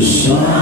1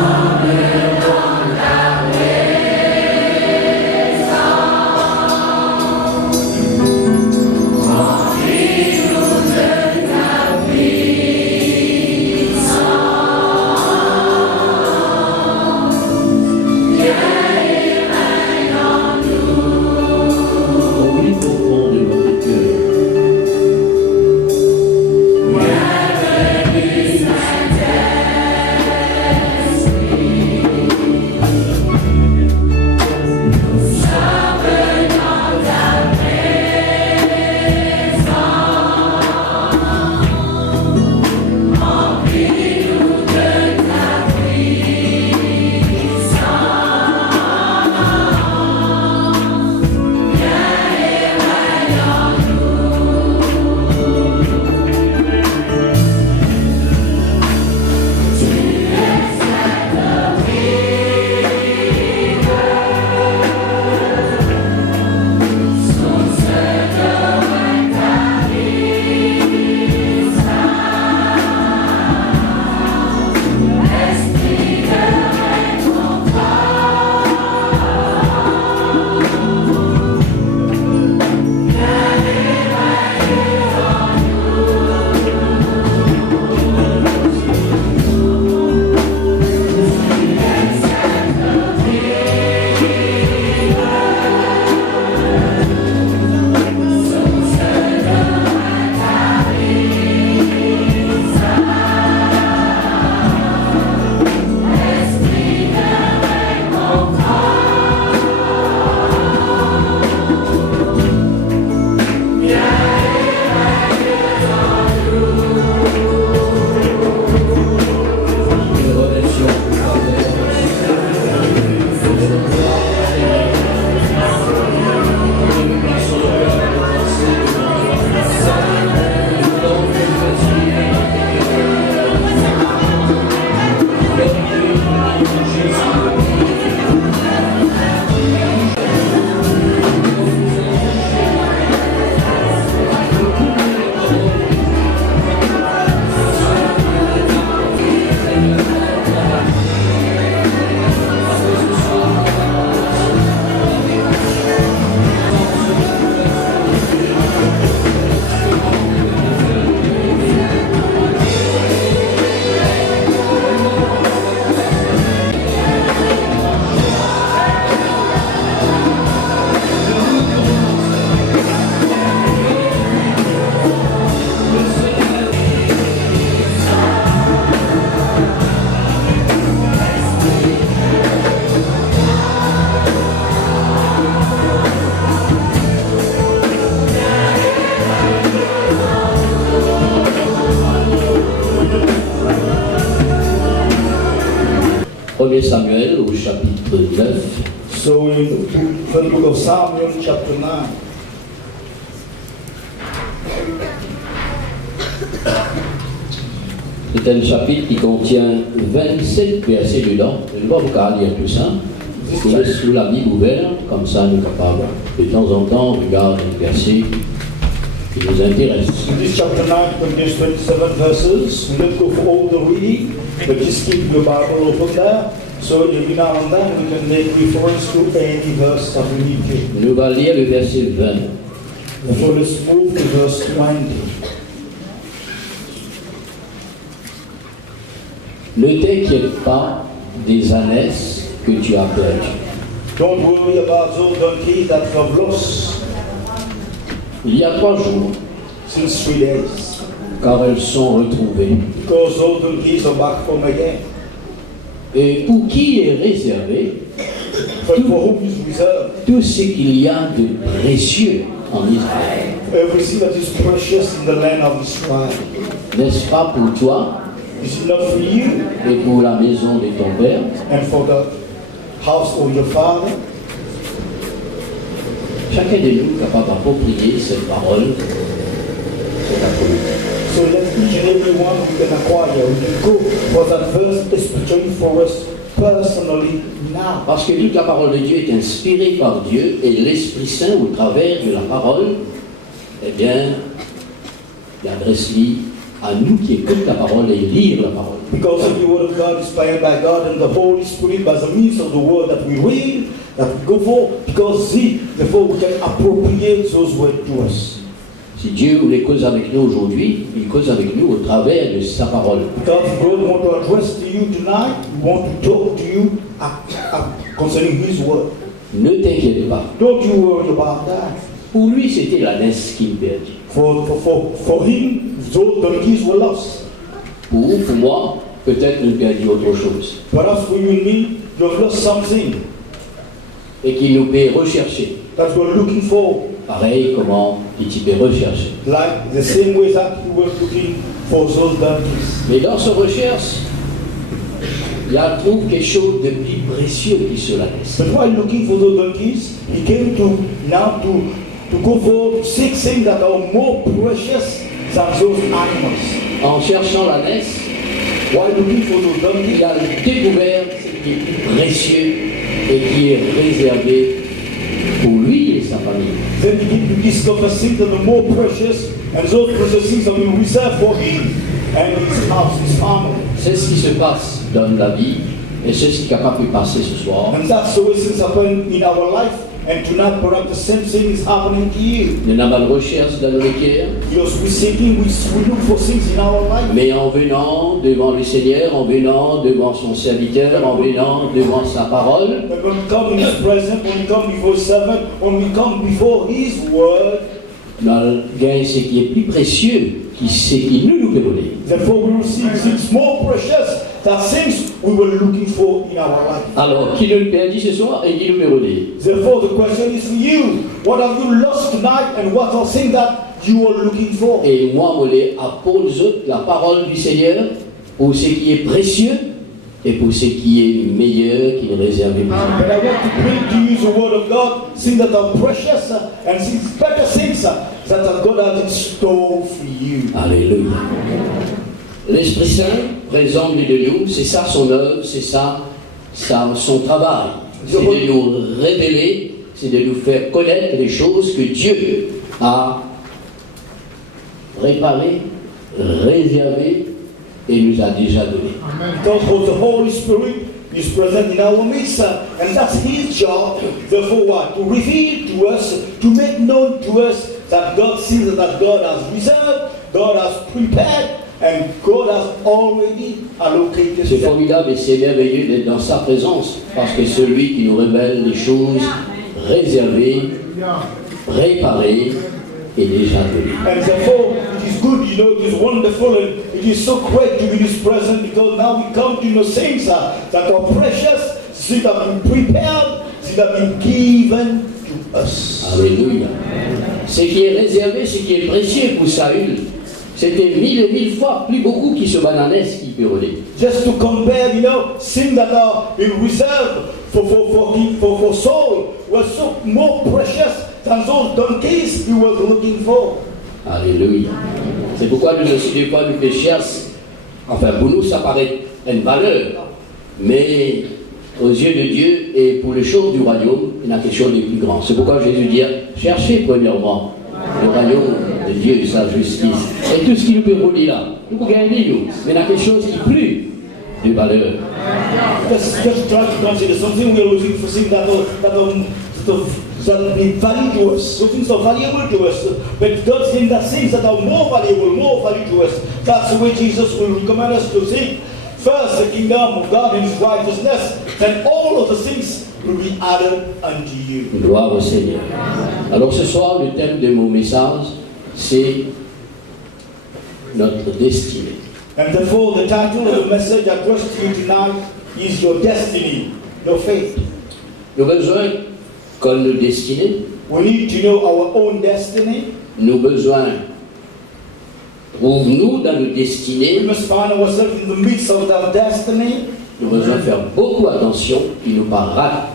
Samuel au chapitre 9. So in the book of Samuel chapter 9. C'est un chapitre qui contient 27 versets dedans. Je ne vais pas vous lire tout ça. Je laisse sous la Bible ouverte, comme ça nous sommes capables de temps en temps regarder les versets qui nous intéressent. In this chapter 9 contains 27 verses. We don't go for all the reading, but just keep your Bible open there. So every now and then we can make reference to any verse that we need to. Nous allons lire le verset 20. Therefore, let's move to verse 20. Ne t'inquiète pas des ânesses que tu as perdues. Don't worry about those donkeys that have lost Il y a 3 jours, since 3 days. car elles sont retrouvées. Because those donkeys are back home again. Et pour qui est réservé But for whom is reserved tout ce qu'il y a de précieux en Israël. everything that is precious in the land of Israel. N'est-ce pas pour toi Is it not for you et pour la maison de ton père? and for the house of your father? Chacun de nous est capable d'approprier cette parole cet après-midi. So let each and every one we can acquire, we can go for that verse, especially for us personally now. Parce que toute la parole de Dieu est inspirée par Dieu et l'Esprit Saint, au travers de la parole, eh bien, il adresse-lui à nous qui écoutons la parole et lire la parole. because of the word of God inspired by God and the Holy Spirit by the means of the word that we read, that we go for, because therefore we can appropriate those words to us. Si Dieu voulait causer avec nous aujourd'hui, il cause avec nous au travers de sa parole. Because God wants to address to you tonight, we want to talk to you concerning His word. Ne t'inquiète pas. Don't you worry about that. Pour lui, c'était l'ânesse qui me perdit. For him, those donkeys were lost. Pour moi, peut-être nous perdit autre chose. Perhaps for you and me, you have lost something Et qu'il nous peut rechercher. that you are looking for. Pareil comment il t'y peut rechercher. Like the same way that you were looking for those donkeys. Mais dans sa recherche, il trouve quelque chose de plus précieux qui se la laisse. But while looking for those donkeys, he came to go for 6 things that are more precious than those animals. En cherchant l'ânesse, While looking for those donkeys, il a découvert ce qui est plus précieux et qui est réservé pour lui et sa famille. then he came to discover things that are more precious, and those precious things are being reserved for him and his house, his family. C'est ce qui se passe dans la vie et c'est ce qui est capable de passer ce soir. And that's the way things happen in our life. And tonight, perhaps the same thing is happening to you. Nous n'avons pas de recherche dans le cœur, Because we're seeking, we look for things in our life. mais en venant devant le Seigneur, en venant devant son serviteur, en venant devant sa parole, But when we come in His presence, when we come before His servant, when we come before His word, nous gagnons ce qui est plus précieux, ce qui nous donner. therefore we receive things more precious than things we were looking for in our life. Alors, qui nous le perdit ce soir et qui nous le redit. Therefore, the question is for you: what have you lost tonight, and what are things that you are looking for? Et moi, je voulais apporter la parole du Seigneur pour ce qui est précieux et pour ce qui est meilleur, qui est réservé pour nous. But I want to bring to you the word of God, things that are precious and things better things that God has in store for you. Alléluia. L'Esprit Saint présent de nous, c'est ça son œuvre, c'est ça son travail. C'est de nous révéler, c'est de nous faire connaître les choses que Dieu a préparées, réservées et nous a déjà données. Because the Holy Spirit is present in our midst, and that's His job. Therefore, what? To reveal to us, to make known to us that God sees that God has reserved, God has prepared, and God has already allocated. C'est formidable et c'est merveilleux d'être dans sa présence parce que celui qui nous révèle les choses réservées, préparées et déjà données. And therefore, it is good, it is wonderful, and it is so great to be in His presence because now we come to know things that are precious, things that have been prepared, things that have been given to us. Alléluia. Ce qui est réservé, ce qui est précieux pour Saül, c'était 1000 et 1000 fois plus beaucoup qui se bananès qui peut rouler. Just to compare, things that are in reserve for Saul were so more precious than those donkeys he was looking for. Alléluia. C'est pourquoi nous aussi, des fois, nous péchons. Enfin, pour nous, ça paraît une valeur. Mais aux yeux de Dieu et pour les choses du royaume, il y a quelque chose de plus grand. C'est pourquoi Jésus dit, cherchez premièrement le royaume de Dieu et sa justice. Et tout ce qui nous peut rouler là, nous pouvons gagner, nous. Mais il y a quelque chose qui est plus de valeur. Just try to consider something we are looking for, things that be valuable to us. So things are valuable to us. But God thinks that things that are more valuable to us. That's the way Jesus will recommend us to think. First, the kingdom of God and His righteousness, then all of the things will be added unto you. Gloire au Seigneur. Alors ce soir, le thème de mon message, c'est notre destinée. And therefore, the title of the message addressed to you tonight is your destiny, your fate. Nous avons besoin comme nos destinées. We need to know our own destiny. Nous avons besoin, trouve-nous dans nos We destinées. must find ourselves in the midst of that destiny. Nous avons besoin de faire beaucoup attention qu'il ne nous pas rate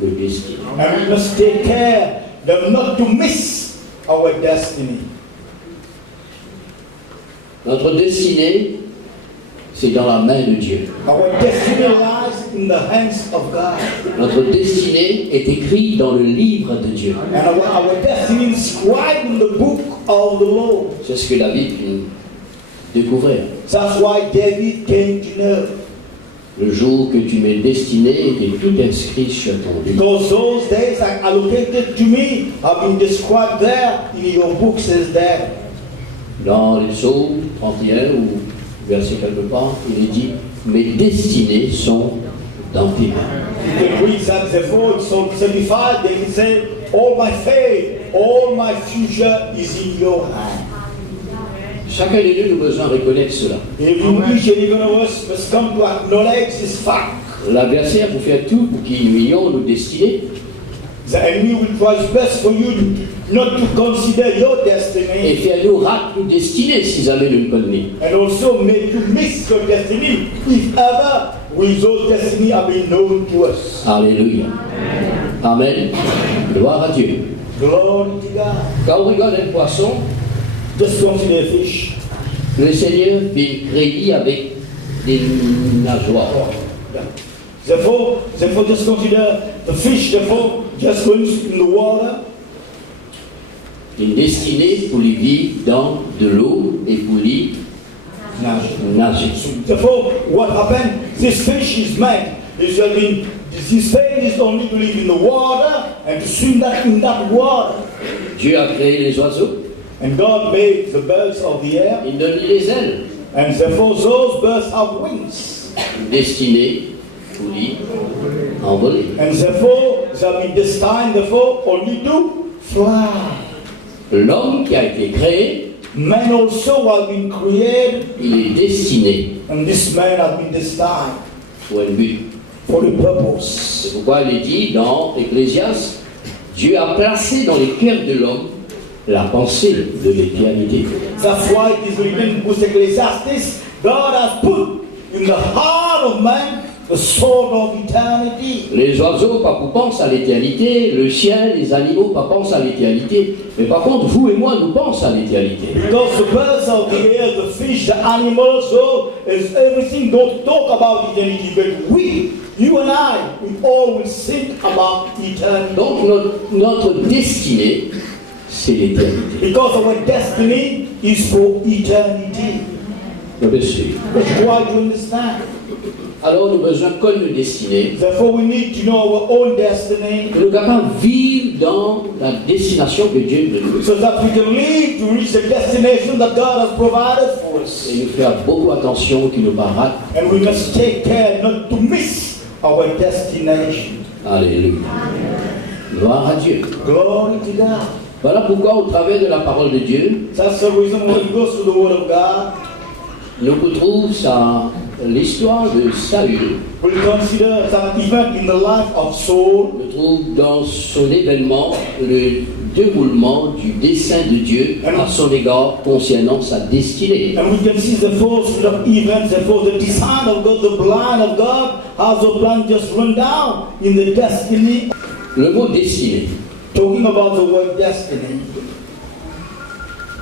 nos destinées. And we must take care not to miss our destiny. Notre destinée, c'est dans la main de Dieu. Our destiny lies in the hands of God. Notre destinée est écrite dans le livre de Dieu. And our destiny is inscribed in the book of the Lord. C'est ce que la Bible nous découvrir. That's why David came to know. Le jour que tu m'es destiné était tout inscrit sur ton livre. Because those days are allocated to me have been described there in your book, says there. Dans les psaumes 31 ou verset quelque part, il est dit mes destinées sont dans tes mains. You can read that therefore in Psalm 75, David said, all my faith, all my future is in your hand. Chacun des deux, nous besoin reconnaître cela. Each and every one of us must come to acknowledge this fact. L'adversaire vous fait tout pour qu'il ignore nos destinées. The enemy will try his best for you not to consider your Et destiny faire nous rater nos destinées si jamais nous le connaissons. and also make you miss your destiny if ever with those destiny have been known to us. Alléluia. Amen. Gloire à Dieu. Glory to God. Quand on regarde un poisson, Just consider a fish. le Seigneur fait créer avec des nageoires. Therefore, just consider the fish, therefore, just swims in the water. Une destinée pour les vivre dans de l'eau et pour les nager. Therefore, what happened? This fish is meant. His fate is only to live in the water and to swim in that water. Dieu a créé les oiseaux, And God made the birds of the air, il donne les ailes. and therefore those birds have wings. Une destinée pour les envoler. And therefore, they have been destined, therefore, only to fly. L'homme qui a été créé, Man also has been created, il est destiné and this man has been destined pour un but. for the purpose. C'est pourquoi il est dit dans Ecclésiaste, Dieu a placé dans les cœurs de l'homme la pensée de l'éternité. That's why it is written in book Ecclesiastes, God has put in the heart of man the sword of eternity. Les oiseaux, pas pour penser à l'éternité, le chien, les animaux, pas pensent à l'éternité. Mais par contre, vous et moi, nous pensons à l'éternité. Because the birds of the air, the fish, the animals, so is everything don't talk about eternity, but we, you and I, we all will think about eternity. Donc notre destinée, c'est l'éternité. Because our destiny is for eternity. Vous me suivez? That's why you understand. Alors nous avons besoin comme une destinée, Therefore, we need to know our own destiny que nous sommes capables de vivre dans la destination que Dieu nous donne. so that we can live to reach the destination that God has provided for us. Et nous faire beaucoup attention qu'il ne pas rate. And we must take care not to miss our destination. Alléluia. Gloire à Dieu. Glory to God. Voilà pourquoi au travers de la parole de Dieu, That's the reason when we go through the Word of God, nous retrouvons l'histoire de Saül. we'll consider that event in the life of Saul. On trouve dans son événement le déroulement du dessein de Dieu à son égard concernant sa destinée. And we can see the force of events, therefore the design of God, the plan of God, how the plan just run down in the destiny. Le mot destinée. Talking about the word destiny.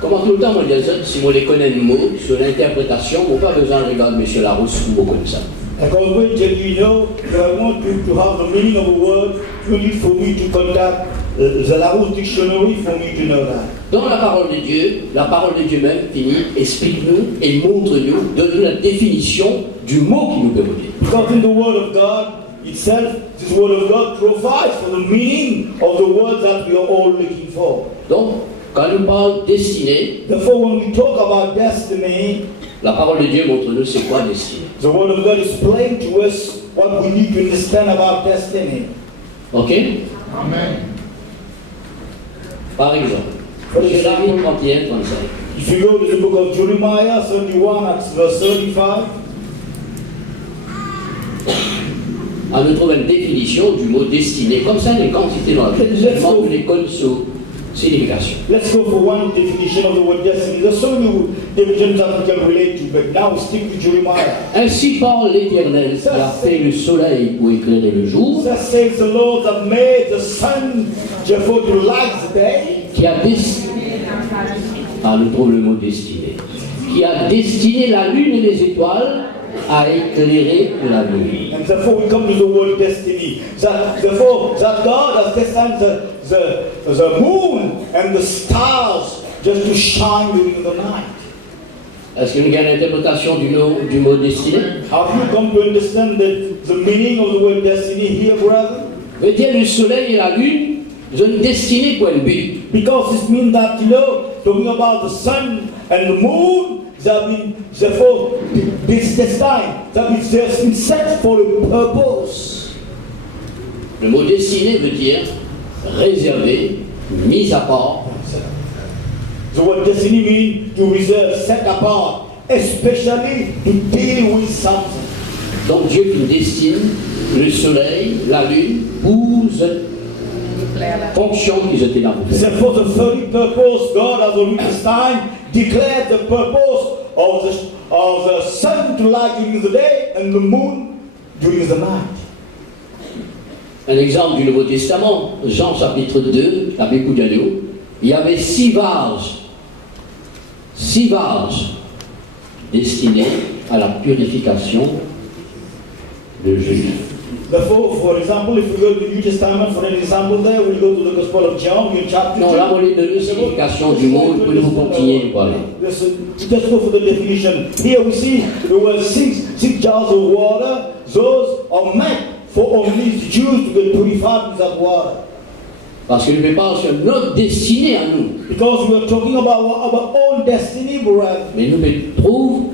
Comment tout le temps, moi, les autres, si on les connaît le mot, sur l'interprétation, on n'a pas besoin de regarder M. Larousse ou comme ça. Because when you know that I want to have the meaning of a word, you need for me to contact the Larousse dictionary for me to know that. Dans la parole de Dieu même finit, explique-nous et montre-nous, donne-nous la définition du mot qui nous peut donner. Because in the Word of God itself, this Word of God provides for the meaning of the words that we are all looking for. Donc, quand nous parlons destinée, Therefore, when we talk about destiny, la parole de Dieu montre-nous c'est quoi destinée. the Word of God is plain to us what we need to understand about destiny. Ok? Amen. Par exemple, Jérémie 31, 35. If you go to the book of Jeremiah 31 at verse 35, On nous trouve une définition du mot destiné, comme ça, les quantités dans la Bible, seulement que les codes sous signification. let's go for one definition of the word destiny. There's so many definitions that we can relate to, but now we stick to Jeremiah. Ainsi parle l'Éternel qui a fait le soleil pour éclairer le jour, Thus says the Lord that made the sun therefore to light the day, qui a destiné, nous trouve le mot destiné, qui a destiné la lune et les étoiles à éclairer la nuit. and therefore we come to the word destiny. Therefore, that God has destined the moon and the stars just to shine during the night. Est-ce que nous avons une interprétation du mot destiné? Have you come to understand the meaning of the word destiny here, brother? Veut dire le soleil et la lune, ils ont une destinée pour un but. Because it means that, talking about the sun and the moon, they have been, therefore, this time, that means they have been set for a purpose. Le mot destiné veut dire réservé, mis à part. The word destiny means to reserve, set apart, especially to deal with something. Donc Dieu qui destine le soleil, la lune, pour fonction qu'ils étaient dans le So for the very purpose, God has already this time declared the purpose of the sun to light during the day and the moon during the night. Un exemple du Nouveau Testament, Jean chapitre 2, la Bible d'Agneau, il y avait 6 vases destinés à la purification de Jésus. Therefore, for example, if we go to the New Testament, for an example there, we'll go to the Gospel of John, in chapter 2. Non, là, on est de la signification du mot, pour nous continuer de parler. Just go for the definition. Here we see there were six jars of water. Those are meant for only the Jews to get purified with that water. Parce que nous parlons sur notre destinée à nous. Because we are talking about our own destiny, brother. Mais nous trouvons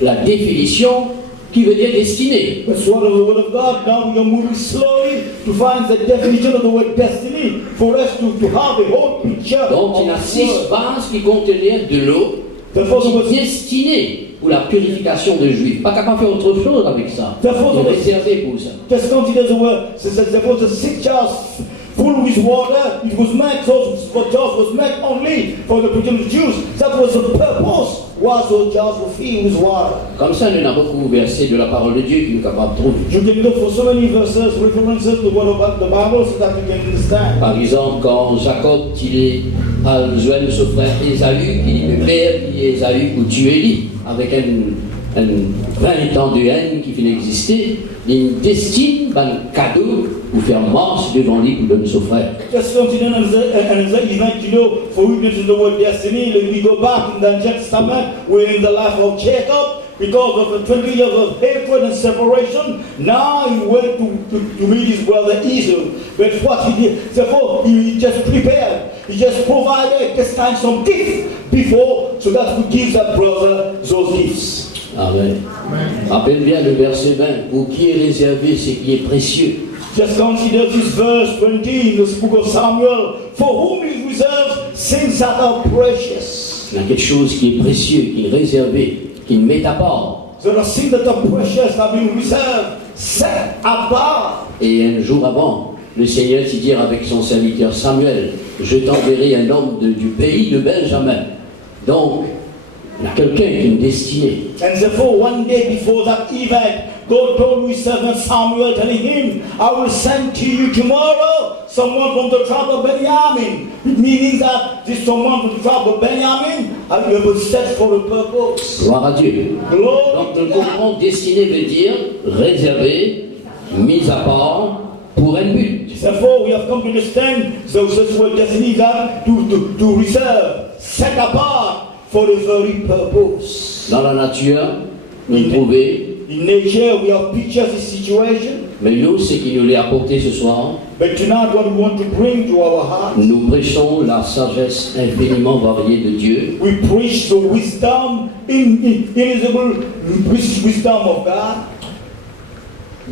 la définition qui veut dire destinée. That's what the word of God. Now we are moving slowly to find the definition of the word destiny for us to have a whole picture. Donc il y a 6 vases qui contenaient de l'eau qui est destinée pour la purification de Juifs. Pas capable de faire autre chose avec ça. Il est réservé pour ça. Just consider the word. There was the 6 jars full with water. It was meant, those jars was meant only for the purification of the Jews. That was the purpose. Was those jars were filled with water. Comme ça, nous avons beaucoup de versets de la parole de Dieu qui nous capables de trouver. You can look for so many verses, references to what about the Bible so that you can understand. Par exemple, quand Jacob a besoin de son frère Ésaü, il dit le père qui est Ésaü pour tuer lui, avec un 20 ans de haine qui finit d'exister, il destine un cadeau pour faire marche devant lui pour donner son frère. Just consider an event, for witness in the word destiny. Let me go back in the Ancient Testament, we're in the life of Jacob. Because of the 20 years of hatred and separation, now he went to meet his brother Esau. But what he did, therefore, he just prepared. He just provided this time some gift before, so that he gives that brother those gifts. Amen. Rappelle bien le verset 20. Pour qui est réservé ce qui est précieux. Just consider this verse 20 in the book of Samuel. For whom is reserved things that are precious. Il y a quelque chose qui est précieux, qui est réservé, qui ne met à part. There are things that are precious that have been reserved, set apart. Et un jour avant, le Seigneur s'y dit avec son serviteur Samuel, je t'enverrai un homme du pays de Benjamin. Donc, il y a quelqu'un qui est une destinée. And therefore, one day before that event, God told his servant Samuel, telling him, I will send to you tomorrow someone from the tribe of Benjamin. Meaning that this someone from the tribe of Benjamin, you will set for a purpose. Gloire à Dieu. Donc nous comprenons, destiné veut dire réservé, mis à part pour un but. Therefore, we have come to understand this word destiny that to reserve, set apart for a very purpose. Dans la nature, nous trouvons. In nature, we have pictures this situation. Mais nous, ce qui nous l'est apporté ce soir, but tonight, what we want to bring to our hearts, nous prêchons la sagesse infiniment variée de Dieu. We preach the wisdom, invisible wisdom of God.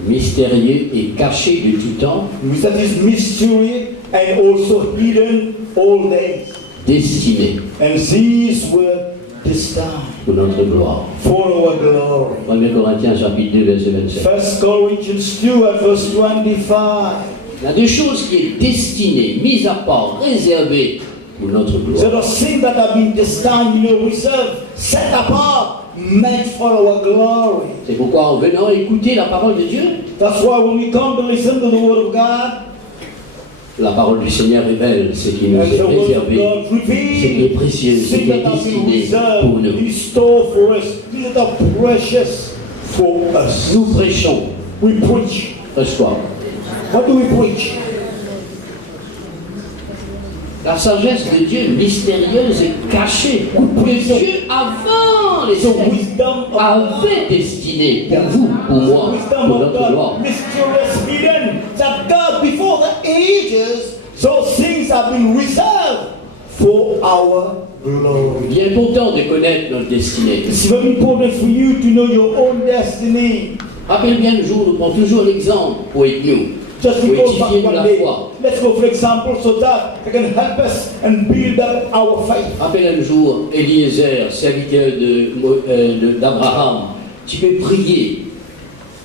Mystérieux et caché de tout temps. That is mystery and also hidden all days. Destiné. And these were destined pour notre gloire. For our glory. 1 Corinthiens chapitre 2 verset 27. 1 Corinthians 2 at verse 25. Il y a deux choses qui est destinées, mises à part, réservées pour notre gloire. There are things that have been destined, reserved, set apart, meant for our glory. C'est pourquoi en venant écouter la parole de Dieu, that's why when we come to listen to the word of God, la parole du Seigneur révèle ce qui nous est réservé, ce qui est précieux, ce qui est destiné pour nous. Nous prêchons. We preach. Prêche quoi? What do we preach? La sagesse de Dieu mystérieuse et cachée. Que Dieu, avant Pourtant, les The saints wisdom of avaient destiné pour vous, pour moi, wisdom pour of notre gloire. God, mysterious hidden, that God before the ages, those things have been reserved for our glory. Il est important de connaître notre destinée. It's very important for you to know your own destiny. Rappelle bien le jour, nous prenons toujours l'exemple pour être nous, Just pour because back édifier one la day, foi. let's go for example so that it can help us and build up our faith. Rappelle un jour, Eliezer, serviteur d'Abraham, tu peux prier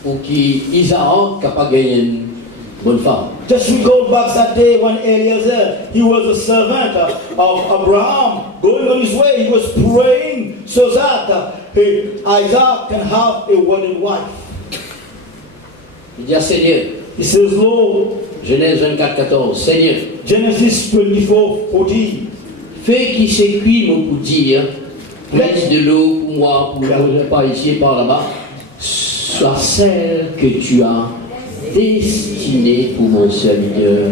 pour qu'Isaac n'a pas gagné une bonne femme. Just recall back that day when Eliezer, he was a servant of Abraham, going on his way, he was praying so that Isaac can have a wedded wife. Il dit à Seigneur, He says, Lord, Genèse 24, 14, Seigneur, Genesis 24:14, fais qu'il s'écuit mon pour dire, laisse de l'eau pour moi, pour par ici et par là-bas, soit celle que tu as destinée pour mon serviteur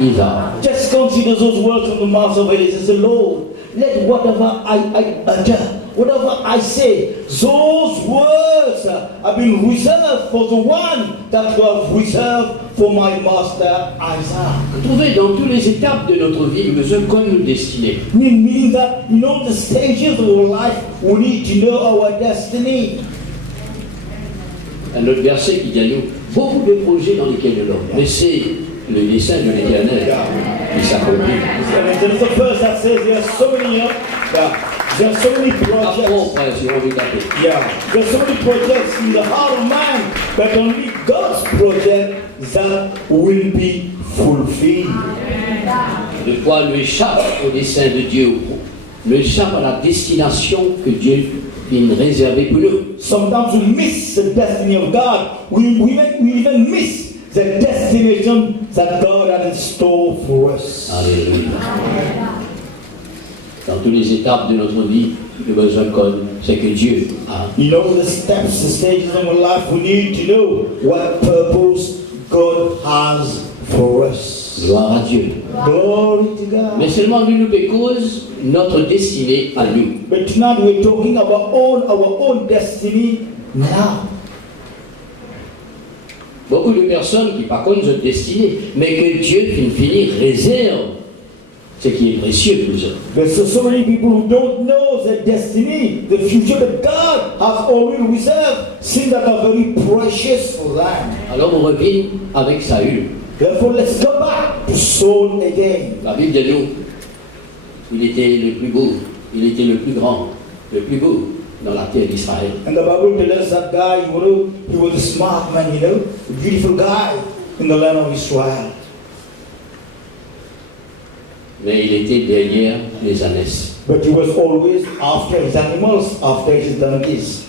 Isaac. just consider those words from the mouth of Eliezer. Say, Lord, let whatever I utter, whatever I say, those words have been reserved for the one that you have reserved for my master Isaac. Vous trouvez dans toutes les étapes de notre vie, nous devons connaître notre destinée. Meaning that, you know, the stages of our life, we need to know our destiny. Un autre verset qui dit à nous, beaucoup de projets dans lesquels nous sommes, mais c'est le dessein de l'Éternel qui s'accomplit. And there's a verse that says there are so many, there are so many Après, projects. frère, si on veut taper. Yeah, there's so many projects in the heart of man, but only God's project that will be fulfilled. De quoi nous échappe au dessein de Dieu, nous échappe à la destination que Dieu a réservée pour nous. Sometimes we miss the destiny of God. We even miss the destination that God has in store for us. Alléluia. Dans toutes les étapes de notre vie, nous besoin connaître ce que Dieu a. You know the steps, the stages of our life. We need to know what purpose God has for us. Gloire à Dieu. Glory to God. Mais seulement nous cause notre destinée à nous. But tonight we're talking about our own destiny now. Beaucoup de personnes qui par contre notre destinée, mais que Dieu finit réserve ce qui est précieux pour eux. There's so many people who don't know their destiny, the future that God has already reserved, things that are very precious for them. Alors on revient avec Saül. Therefore, let's go back to Saul again. La Bible dit nous, il était le plus beau, il était le plus grand, le plus beau dans la terre d'Israël. And the Bible tells us that guy, you know, he was a smart man, you know, a beautiful guy in the land of Israel. Mais il était derrière les ânesses. But he was always after his animals, after his donkeys.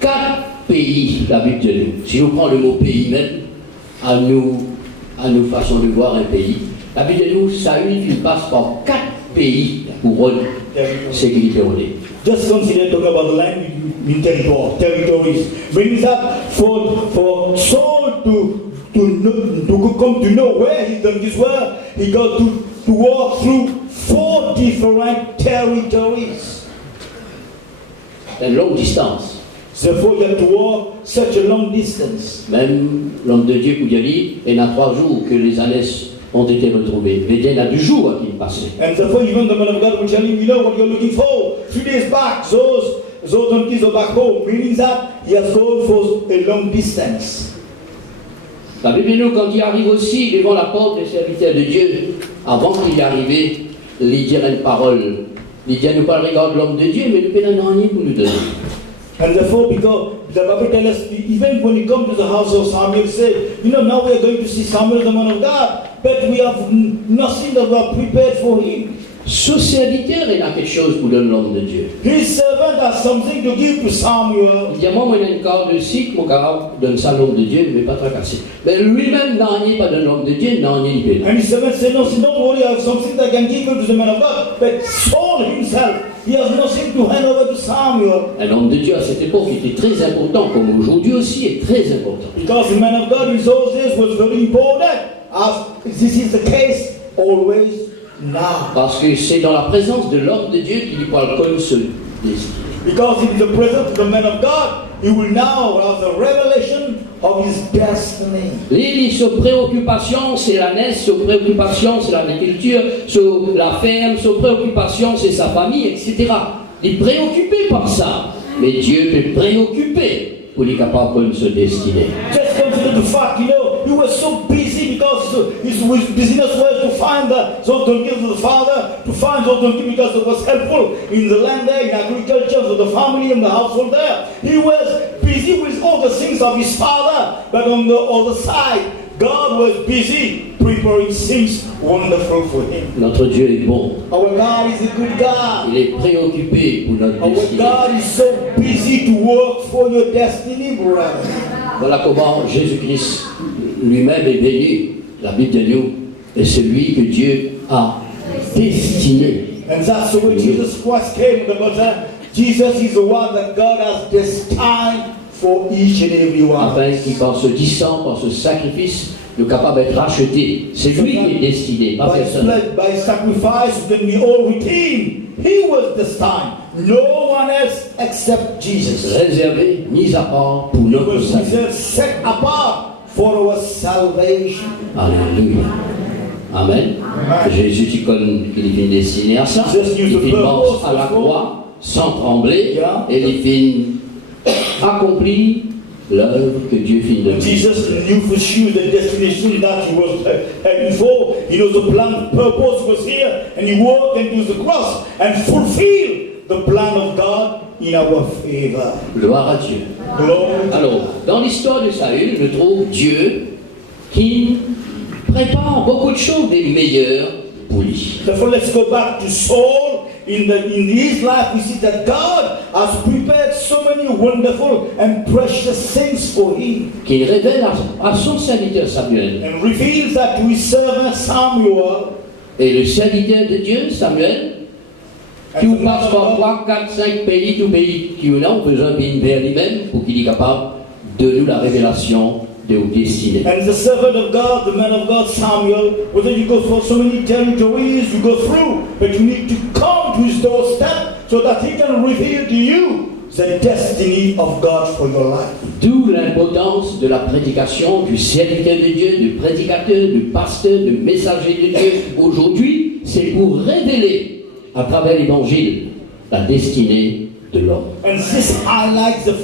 4 pays, la Bible dit nous. Si on prend le mot pays même, à nous façon de voir un pays, la Bible dit nous, Saül, il passe par 4 pays pour ce qu'il était rôlé. Just consider talking about the land in territories. Meaning that for Saul to come to know where his donkeys were, he got to walk through 4 different territories. Une longue distance. Therefore, you have to walk such a long distance. Même l'homme de Dieu, Kouyali, il y a 3 jours que les ânesses ont été retrouvées. Mais il y a 2 jours qu'il passait. And therefore, even the man of God will tell him, you know what you're looking for. 3 days back, those donkeys are back home. Meaning that he has gone for a long distance. La Bible nous, quand il arrive aussi devant la porte des serviteurs de Dieu, avant qu'il y arrive, il dit une parole. Il dit, nous parle, regarde l'homme de Dieu, mais nous ne rien pour nous donner. And therefore, because the Bible tells us, even when you come to the house of Samuel, say, you know, now we are going to see Samuel, the man of God, but we have nothing that we are prepared for him. Son serviteur, il a quelque chose pour donner l'homme de Dieu. His servant has something to give to Samuel. Il dit, moi, il y a une carte de cycle, mon gars, donne ça à l'homme de Dieu, mais pas tracasser. Mais lui-même, n'a rien pas de l'homme de Dieu, n'a rien de And his servant said, no, don't worry, I have something that I can give to the man of God. But Saul himself, he has nothing to hand over to Samuel. Un homme de Dieu à cette époque était très important, comme aujourd'hui aussi est très important. Because the man of God in those days was very important. As this is the case always now. Parce que c'est dans la présence de l'homme de Dieu qu'il parle comme ce destinée. Because in the presence of the man of God, he will now have the revelation of his destiny. Les préoccupations, c'est la naisse, ses préoccupations, c'est l'agriculture, sur la ferme, ses préoccupations, c'est sa famille, etc. Il est préoccupé par ça. Mais Dieu peut préoccuper pour être capable de se destiner. Just consider the fact, he was so busy because his business was to find something to give to the father, to find something to give because it was helpful in the land there, in agriculture, for the family and the household there. He was busy with all the things of his father, but on the other side, God was busy preparing things wonderful for him. Notre Dieu est bon. Our God is a good God. Il est préoccupé pour notre Our destinée. God is so busy to work for your destiny, brother. Voilà comment Jésus-Christ lui-même est venu. La Bible de nous est celui que Dieu a destiné. And that's the way Jesus Christ came. Jesus is the one that God has destined for each and every one. Afin qu'il, par ce sang, par ce sacrifice, nous capable d'être racheté. C'est lui qui est destiné, pas By personne. blood, by sacrifice, when we all redeemed, he was destined. No one else except Jesus. Réservé, mis à part pour He notre was salut. reserved, set apart for our salvation. Alléluia. Amen. Jésus, tu connais qu'il est destiné à ça. Just use Il the pense purpose à la of croix sans trembler. Yeah. Et il finit accomplir l'œuvre que Dieu finit de lui. Jesus knew for sure the destination that he was heading for. He knows the plan, the purpose was here, and he worked and used the cross and fulfilled the plan of God in our favor. Gloire à Dieu. Glory. Alors, dans l'histoire de Saül, je trouve Dieu qui prépare beaucoup de choses des meilleures pour lui. Therefore, let's go back to Saul. In his life, we see that God has prepared so many wonderful and precious things for him, Qu'il révèle à son serviteur Samuel. and reveals that to his servant Samuel. Et le serviteur de Dieu, Samuel, qui And vous passe par 3, 4, 5 pays, tout pays qui vous ont besoin de vers lui-même pour qu'il est capable de nous la révélation de vos destinées. And the servant of God, the man of God, Samuel, whether you go for so many territories you go through, but you need to come to his doorstep so that he can reveal to you the destiny of God for your life. D'où l'importance de la prédication du serviteur de Dieu, du prédicateur, du pasteur, du messager de Dieu. Aujourd'hui, c'est pour révéler à travers l'évangile la destinée de l'homme. And this highlights the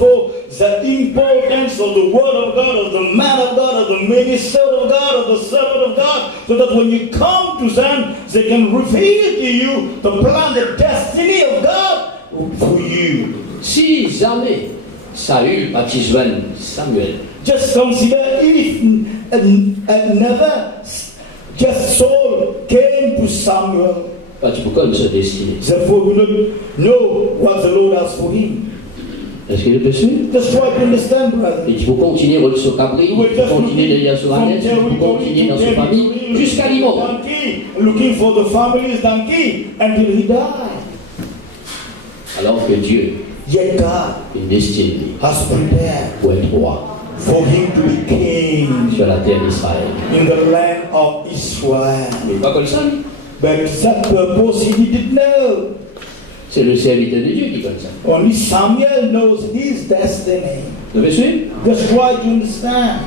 importance of the word of God, of the man of God, of the minister of God, of the servant of God, so that when you come to them, they can reveal to you the plan, the destiny of God for you. Si jamais Saül baptise Samuel, Just consider if never just Saul came to Samuel, tu peux connaître sa destinée. therefore we don't know what the Lord has for him. Est-ce que je peux suivre? Just try to understand, brother. Et tu peux continuer sur Cabri, tu peux continuer derrière sur Annette, tu peux continuer dans sa famille, jusqu'à l'immoble. Looking for the family's donkey until he died. Alors que Dieu, Yet God une destinée has prepared pour être roi for him to be king sur la terre d'Israël. in the land of Israel. Mais pas comme ça, lui. But that purpose he didn't know. C'est le serviteur de Dieu qui connaît ça. Only Samuel knows his destiny. Vous avez suivi? Just try to understand.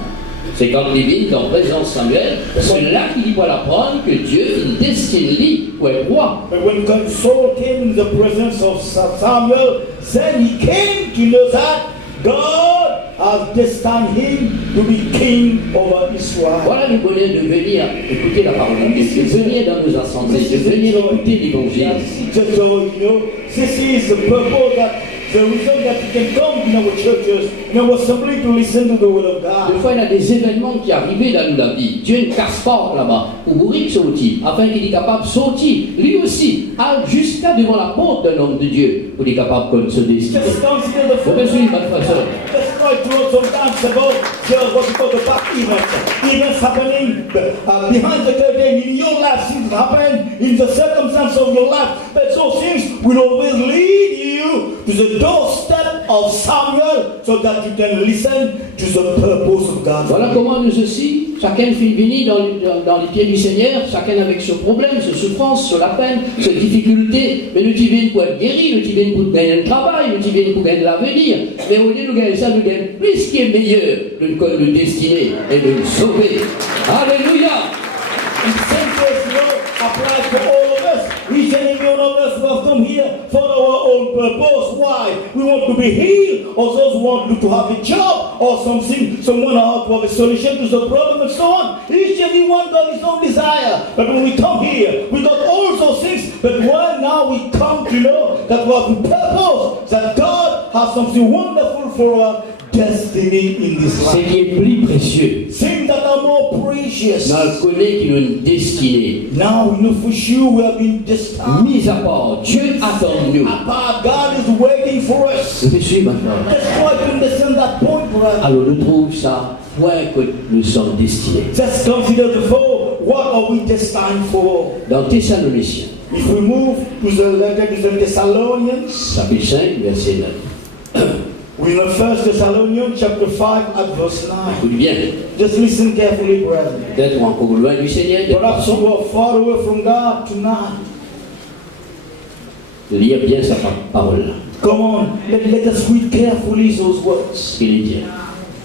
C'est quand il vit en présence de Samuel, c'est là qu'il doit apprendre que Dieu il destine lui pour être roi. But when Saul came in the presence of Samuel, then he came to know that God has destined him to be king over Israel. Voilà le bonheur de venir écouter la parole de Dieu, de venir dans nos assemblées, de venir écouter l'évangile. Just so you know, this is the purpose that the reason that you can come in our churches, in our assembly to listen to the word of God. Des fois, il y a des événements qui arrivent dans la vie. Dieu ne casse pas là-bas pour mourir sortir, afin qu'il est capable de sortir, lui aussi, jusqu'à devant la porte d'un homme de Dieu, pour qu'il est capable de se destiner. Just consider the Vous me suivez, ma frère? Just try to know sometimes about what we call the back events happening behind the curtain in your life, things happen in the circumstance of your life. But those things will always lead you to the doorstep of Samuel so that you can listen to the purpose of God. Voilà comment nous aussi, chacun finit venir dans les pieds du Seigneur, chacun avec ce problème, ce souffrance, ce la peine, cette difficulté. Mais nous qui viennent pour être guéris, nous qui viennent pour gagner le travail, nous qui viennent pour gagner l'avenir. Mais au lieu de gagner ça, nous gagnons plus ce qui est meilleur, le destiné et de nous sauver. Alléluia! And the same principle applies for all of us. Each and every one of us who have come here for our own purpose. Why? We want to be healed, or those who want to have a job, or something, someone to have a solution to the problem, and so on. Each and every one got his own desire. But when we come here, we got all those things. But why now we come to know that we have a purpose, that God has something wonderful for our destiny in this Ce life. qui est plus précieux, Things that are more precious. dans le connaît qui nous une destinée. Now we know for sure we have been destined. Mis à part, Dieu attend nous. Apart, God is waiting for us. Vous me suivez maintenant? Just try to understand that point, brother. Alors nous trouvons ça, point que nous sommes destinés. Just consider the four. What are we destined for? Dans Thessaloniciens, If we move to the letter to the Thessalonians, chapitre 5, verset 9. we're in 1 Thessalonians chapter 5 at verse 9. Écoute bien, Just listen carefully, brother. peut-être encore loin du Seigneur, des Perhaps you personnes, are far away from God tonight. lire bien sa parole, Come on, let us read carefully those words. ce qu'il dit.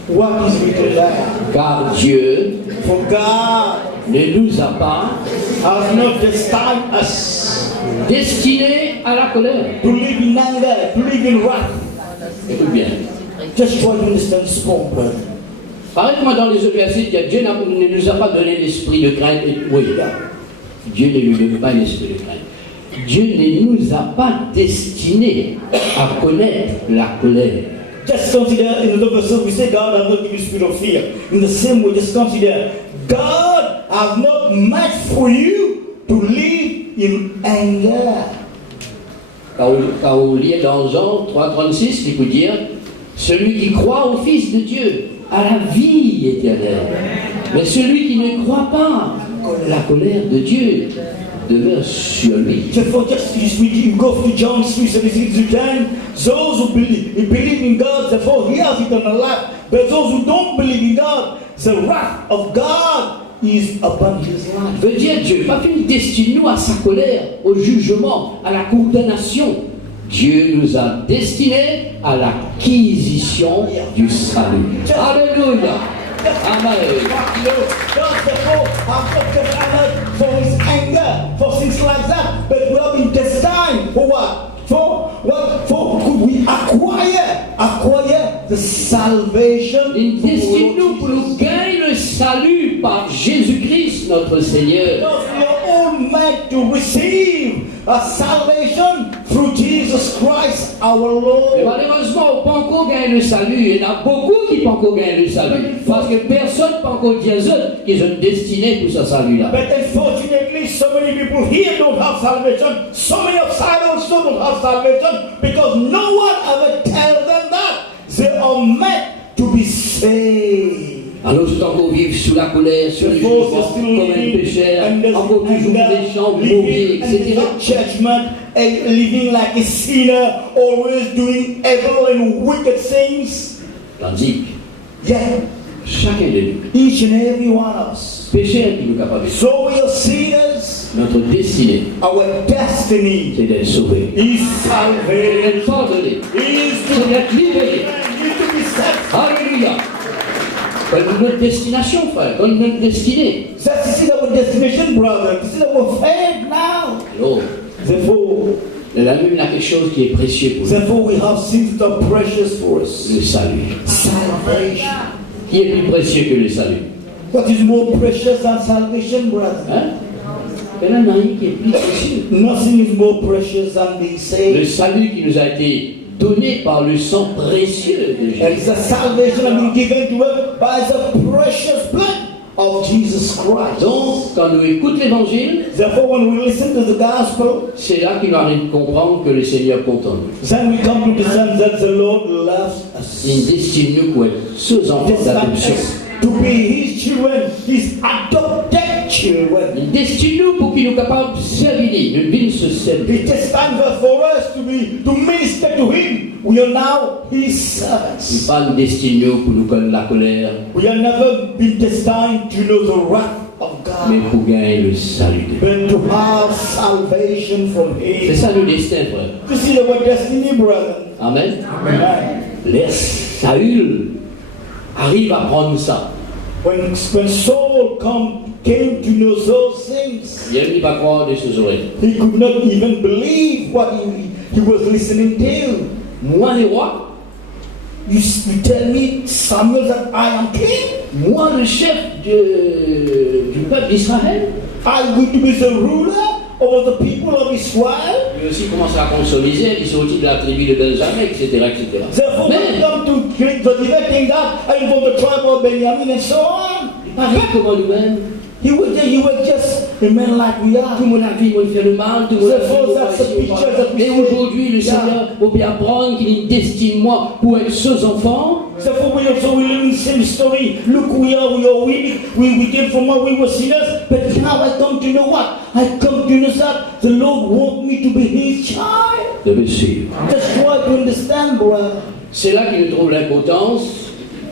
What is written there? Car Dieu For God ne nous a pas has not destined us destinés à la colère. to live in anger, to live in wrath. Écoute bien. Just try to understand this point, brother. Arrête-moi dans les autres versets, que Dieu ne nous a pas donné l'esprit de crainte. Oui, Dieu ne lui donne pas l'esprit de crainte. Dieu ne nous a pas destinés à connaître la colère. Just consider in the verse we say God has not given you spirit of fear. In the same way, just consider God has not meant for you to live in anger. Quand on lit dans Jean 3,36, il peut dire celui qui croit au Fils de Dieu a la vie éternelle. Mais celui qui ne croit pas, la colère de Dieu demeure sur lui. Therefore, just you go to John 3:36 to 10. Those who believe in God, therefore he has eternal life. But those who don't believe in God, the wrath of God is upon his life. Veut dire Dieu, pas qu'il destine nous à sa colère, au jugement, à la condamnation. Dieu nous a destinés à l'acquisition du salut. Alléluia. Amen. God therefore has not destined for his anger, for things like that, but we have been destined for what? For what? For could we acquire the salvation? Il destine nous pour nous gagner le salut par Jésus-Christ notre Seigneur. Because we are all meant to receive a salvation through Jesus Christ our Mais Lord. malheureusement, on ne peut encore gagner le salut. Il y en a beaucoup qui ne peuvent encore gagner le salut. Parce que personne ne peut encore dire qu'ils ont destiné pour ce salut-là. But unfortunately, so many people here don't have salvation. So many outside also don't have salvation because no one ever tells them that they are meant to be saved. Alors, c'est encore vivre sous la colère, sur le Therefore, jugement, still comme un living pécheur, under encore toujours des chants mauvais, living etc. under judgment and living like a sinner, always doing evil and wicked things. Tandis Yeah, que chacun de nous, each and every one of us. pécheur qui nous capable, So we are sinners. notre destinée, Our destiny c'est d'être sauvé, is c'est salvation. d'être pardonné, Is c'est to d'être libéré. be set. Alléluia. Comme notre destination, frère, comme notre destinée. This is our destination, brother. This is our fate now. Alors, Therefore, la même a quelque chose qui est précieux pour nous, therefore, we have things that are precious for us. le salut. Salvation. Qui est plus précieux que le salut? What is more precious than salvation, brother? Hein? Il y en a un qui est plus précieux. Nothing is more precious than being Le saved. salut qui nous a été donné par le sang précieux de And Jésus. the salvation has been given to us by the precious blood of Jesus Christ. Donc, quand nous écoutons l'évangile, Therefore, when we listen to the gospel, c'est là qu'il nous arrive de comprendre que le Seigneur compte en nous. then we come to understand that the Lord loves us. Il destine nous pour être sous enfants Destines d'adoption. us to be His children, His adopted children. Il destine nous pour qu'il nous capable de servir, de bien se servir. It is time for us to minister to Him. We are now His Il servants. pas nous destine nous pour nous connaître la colère, We have never been destined to know the wrath of mais God, pour gagner le salut. but to have salvation from C'est Him. ça le destin, frère. This is our destiny, brother. Amen. Amen. Les Saül arrive à prendre ça. When Saul came to know those things, Il n'arrive pas à croire de ses oreilles. he could not even believe what he was listening to. Moi, le roi, You tell me, Samuel, that I am king? moi, le chef du peuple d'Israël. I'm going to be the ruler over the people of Israel? Il aussi commence à consolider, il sortit de la tribu de Benjamin, etc. etc. Therefore, when Mais, it comes to the defending God, I'm from the tribe of Benjamin and so on. pareil comme nous-mêmes, He was just a man like we are. tout le monde a vu, il fait le mal, tout le monde a Therefore, that's the vu. picture that we Et see. aujourd'hui, le Yeah. Seigneur va bien apprendre qu'il destine moi pour être ses enfants. Therefore, we also will live in the same story. Look, we are weak. We came from where we were sinners, but now I come to know what? I come to know that the Lord wants me to be His child. De me suivre. Just try to understand, brother. C'est là qu'il trouve l'importance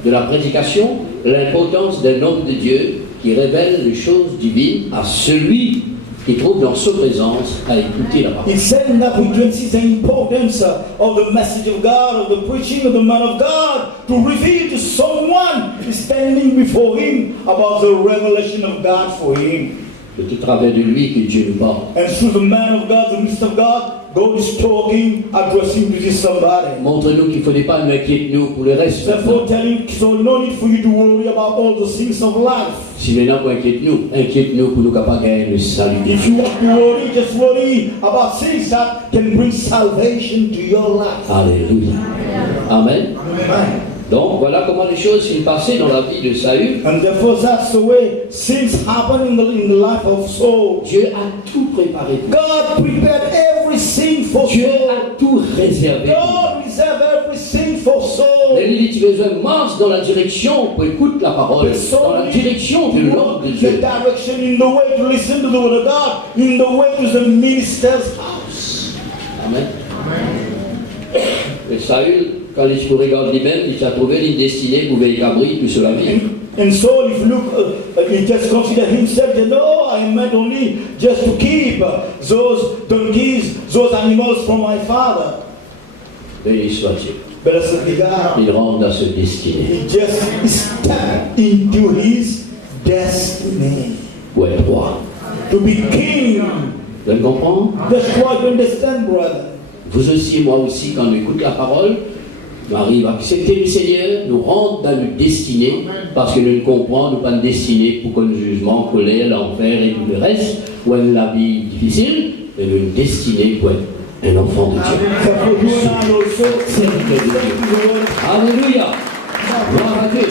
de la prédication, l'importance d'un homme de Dieu qui révèle les choses divines à celui qui trouve dans sa présence à écouter la parole. It's saying that we can see the importance of the message of God, of the preaching of the man of God, to reveal to someone standing before him about the revelation of God for him. C'est au travers de lui que Dieu nous parle. And through the man of God, the minister of God, God is talking, addressing to this somebody. Montre-nous qu'il ne faudrait pas nous inquiéter nous pour le reste. Therefore, telling, so no need for you to worry about all the things of life. Si maintenant vous inquiétez-nous pour nous capables de gagner le salut. If you want to worry, just worry about things that can bring salvation to your life. Alléluia. Amen. Amen. Donc voilà comment les choses sont passées dans la vie de Saül. And therefore, that's the way things happen in the life of Saul. Dieu a tout préparé pour God prepared everything for Dieu Saul. a tout réservé. God reserved everything for Saul. Elle dit, tu as besoin de marche dans la direction pour écouter la parole, dans la direction de l'ordre de The Dieu. direction in the way to listen to the word of God, in the way to the minister's house. Amen. Et Saül, quand il regarde lui-même, il s'est trouvé une destinée pour veiller cabri tout sur la vie. And so, if you look, he just considered himself that no, I am meant only just to keep those donkeys, those animals from my father. Béni soit-il. Blessed be God. Il rentre dans ce destinée He just stepped into his destiny pour être roi. to be king. Vous comprenez? Just try to understand, brother. Vous aussi, moi aussi, quand on écoute la parole, nous arrivons à accepter le Seigneur, nous rentrons dans une destinée, parce que nous ne comprenons pas une destinée pour que le jugement, colère, l'enfer et tout le reste, ou la vie difficile, mais une destinée pour être un enfant de Dieu. Therefore, you and I also Serviteur de Dieu. Alléluia. Gloire à Dieu.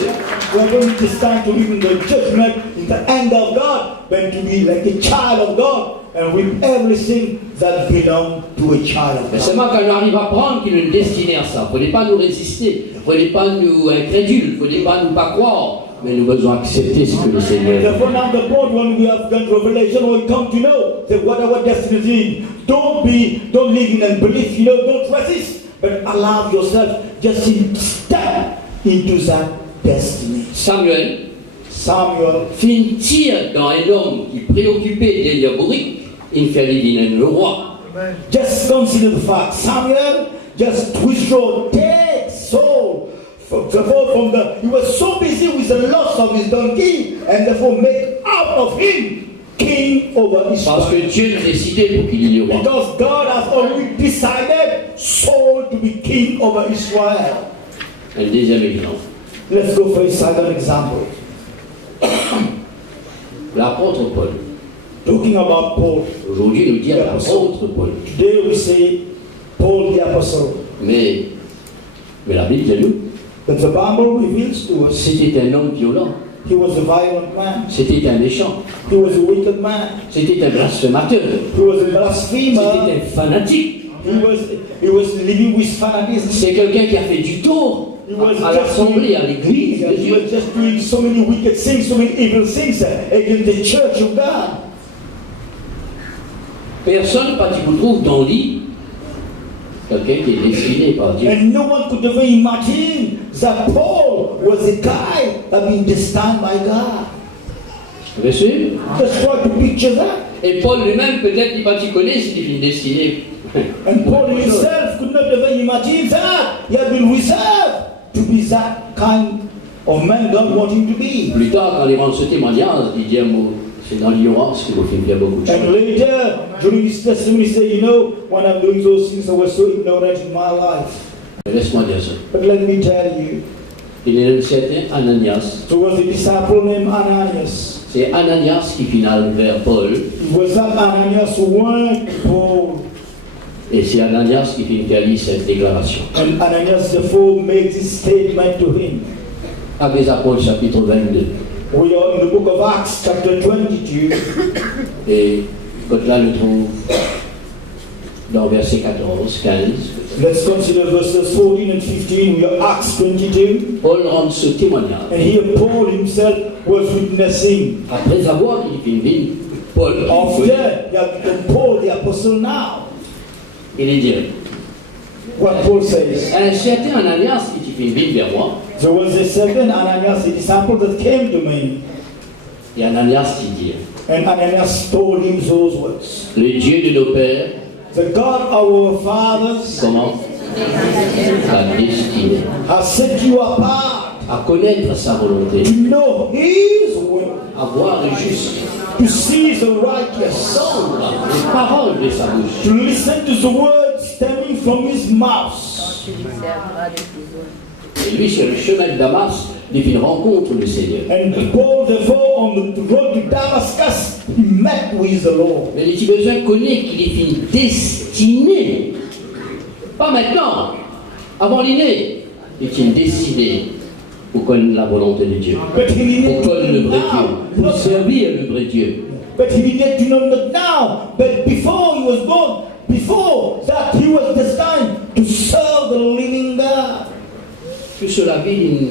we're going to stand to live in the judgment, in the anger of God, but to be like a child of God and with everything that belongs to a child of Mais God. seulement quand on arrive à prendre qu'il y a une destinée à ça, il ne faut pas nous résister, il ne faut pas nous incrédules, il ne faut pas nous pas croire, mais nous devons accepter ce que le Seigneur dit. Therefore, now the point when we have got revelation, we come to know that what our destiny is. Don't live in unbelief, don't resist, but allow yourself just to step into that destiny. Samuel Samuel, fit tire dans un homme qui préoccupé des diaboliques, il fait lui le roi. just consider the fact. Samuel just withdraw, take Saul. He was so busy with the loss of his donkey, and therefore make out of him king over Parce que Israel. Dieu l'a décidé pour qu'il y ait roi. Because God has already decided Saul to be king over Israel. Un deuxième exemple. Let's go for a second example. L'apôtre Paul. Talking about Paul. Aujourd'hui, nous dit l'apôtre Paul. Today we say Paul the apostle. Mais la Bible dit nous, But the Bible reveals to us c'était un homme violent, he was a violent man. c'était un méchant, He was a wicked man. c'était un blasphémateur, He was a blasphemer. c'était un fanatique. He was living with fanatism. C'est quelqu'un qui a fait du tort à l'assemblée, à l'église de Dieu. was just doing so many wicked things, so many evil things against the church of God. Personne, pas tu vous trouves dans le lit, quelqu'un qui est destiné par Dieu. And no one could ever imagine that Paul was a guy that been destined by God. Bien sûr. Just try to picture that. Et Paul lui-même, peut-être, il pas tu connais, c'est une destinée. And Paul himself could not ever imagine that. He had been reserved to be that kind of man God wanted him to be. Plus tard, quand il rend ce témoignage, il dit un mot. C'est dans l'ignorance qu'il faut faire beaucoup de choses. And later, during his testimony, he said, you know, when I'm doing those things, I was so ignorant in my life. Mais laisse-moi dire ça. But let me tell you, Il est un certain Ananias. there was a disciple named Ananias. C'est Ananias qui finale vers Paul. It was that Ananias who went to Paul. Et c'est Ananias qui finit cette déclaration. And Ananias therefore made this statement to him. Actes des Apôtres, chapitre 22. We are in the book of Acts, chapter 22. Et quand là, le trouve dans verset 14, 15. Let's consider verses 14 and 15. We are Acts 22. Paul rend ce témoignage. And here Paul himself was witnessing. Après avoir dit qu'il vit, Paul, After he had become Paul the apostle now. il est dit, What Paul says. un certain Ananias qui fait vivre vers moi. There was a certain Ananias, a disciple that came to me. Et Ananias qui dit, And Ananias told him those words. le Dieu de nos pères, The God of our fathers comment t'a destiné has set you apart à connaître sa volonté, to know His will, à voir le juste, to see the righteous, entendre les paroles de sa bouche. to listen to the words stemming from His mouth. Et lui, sur le chemin de Damas, il fit une rencontre du Seigneur. And Paul, therefore, on the road to Damascus, he met with the Lord. Mais il a besoin de connaître qu'il est une destinée. Pas maintenant, avant l'inné. Il est une destinée pour connaître la volonté de Dieu. But he needed Pour to connaître le know vrai now. Dieu. Pour servir le vrai Dieu. But he needed to know not now, but before he was born, before that he was destined to serve the living God. Tout cela vit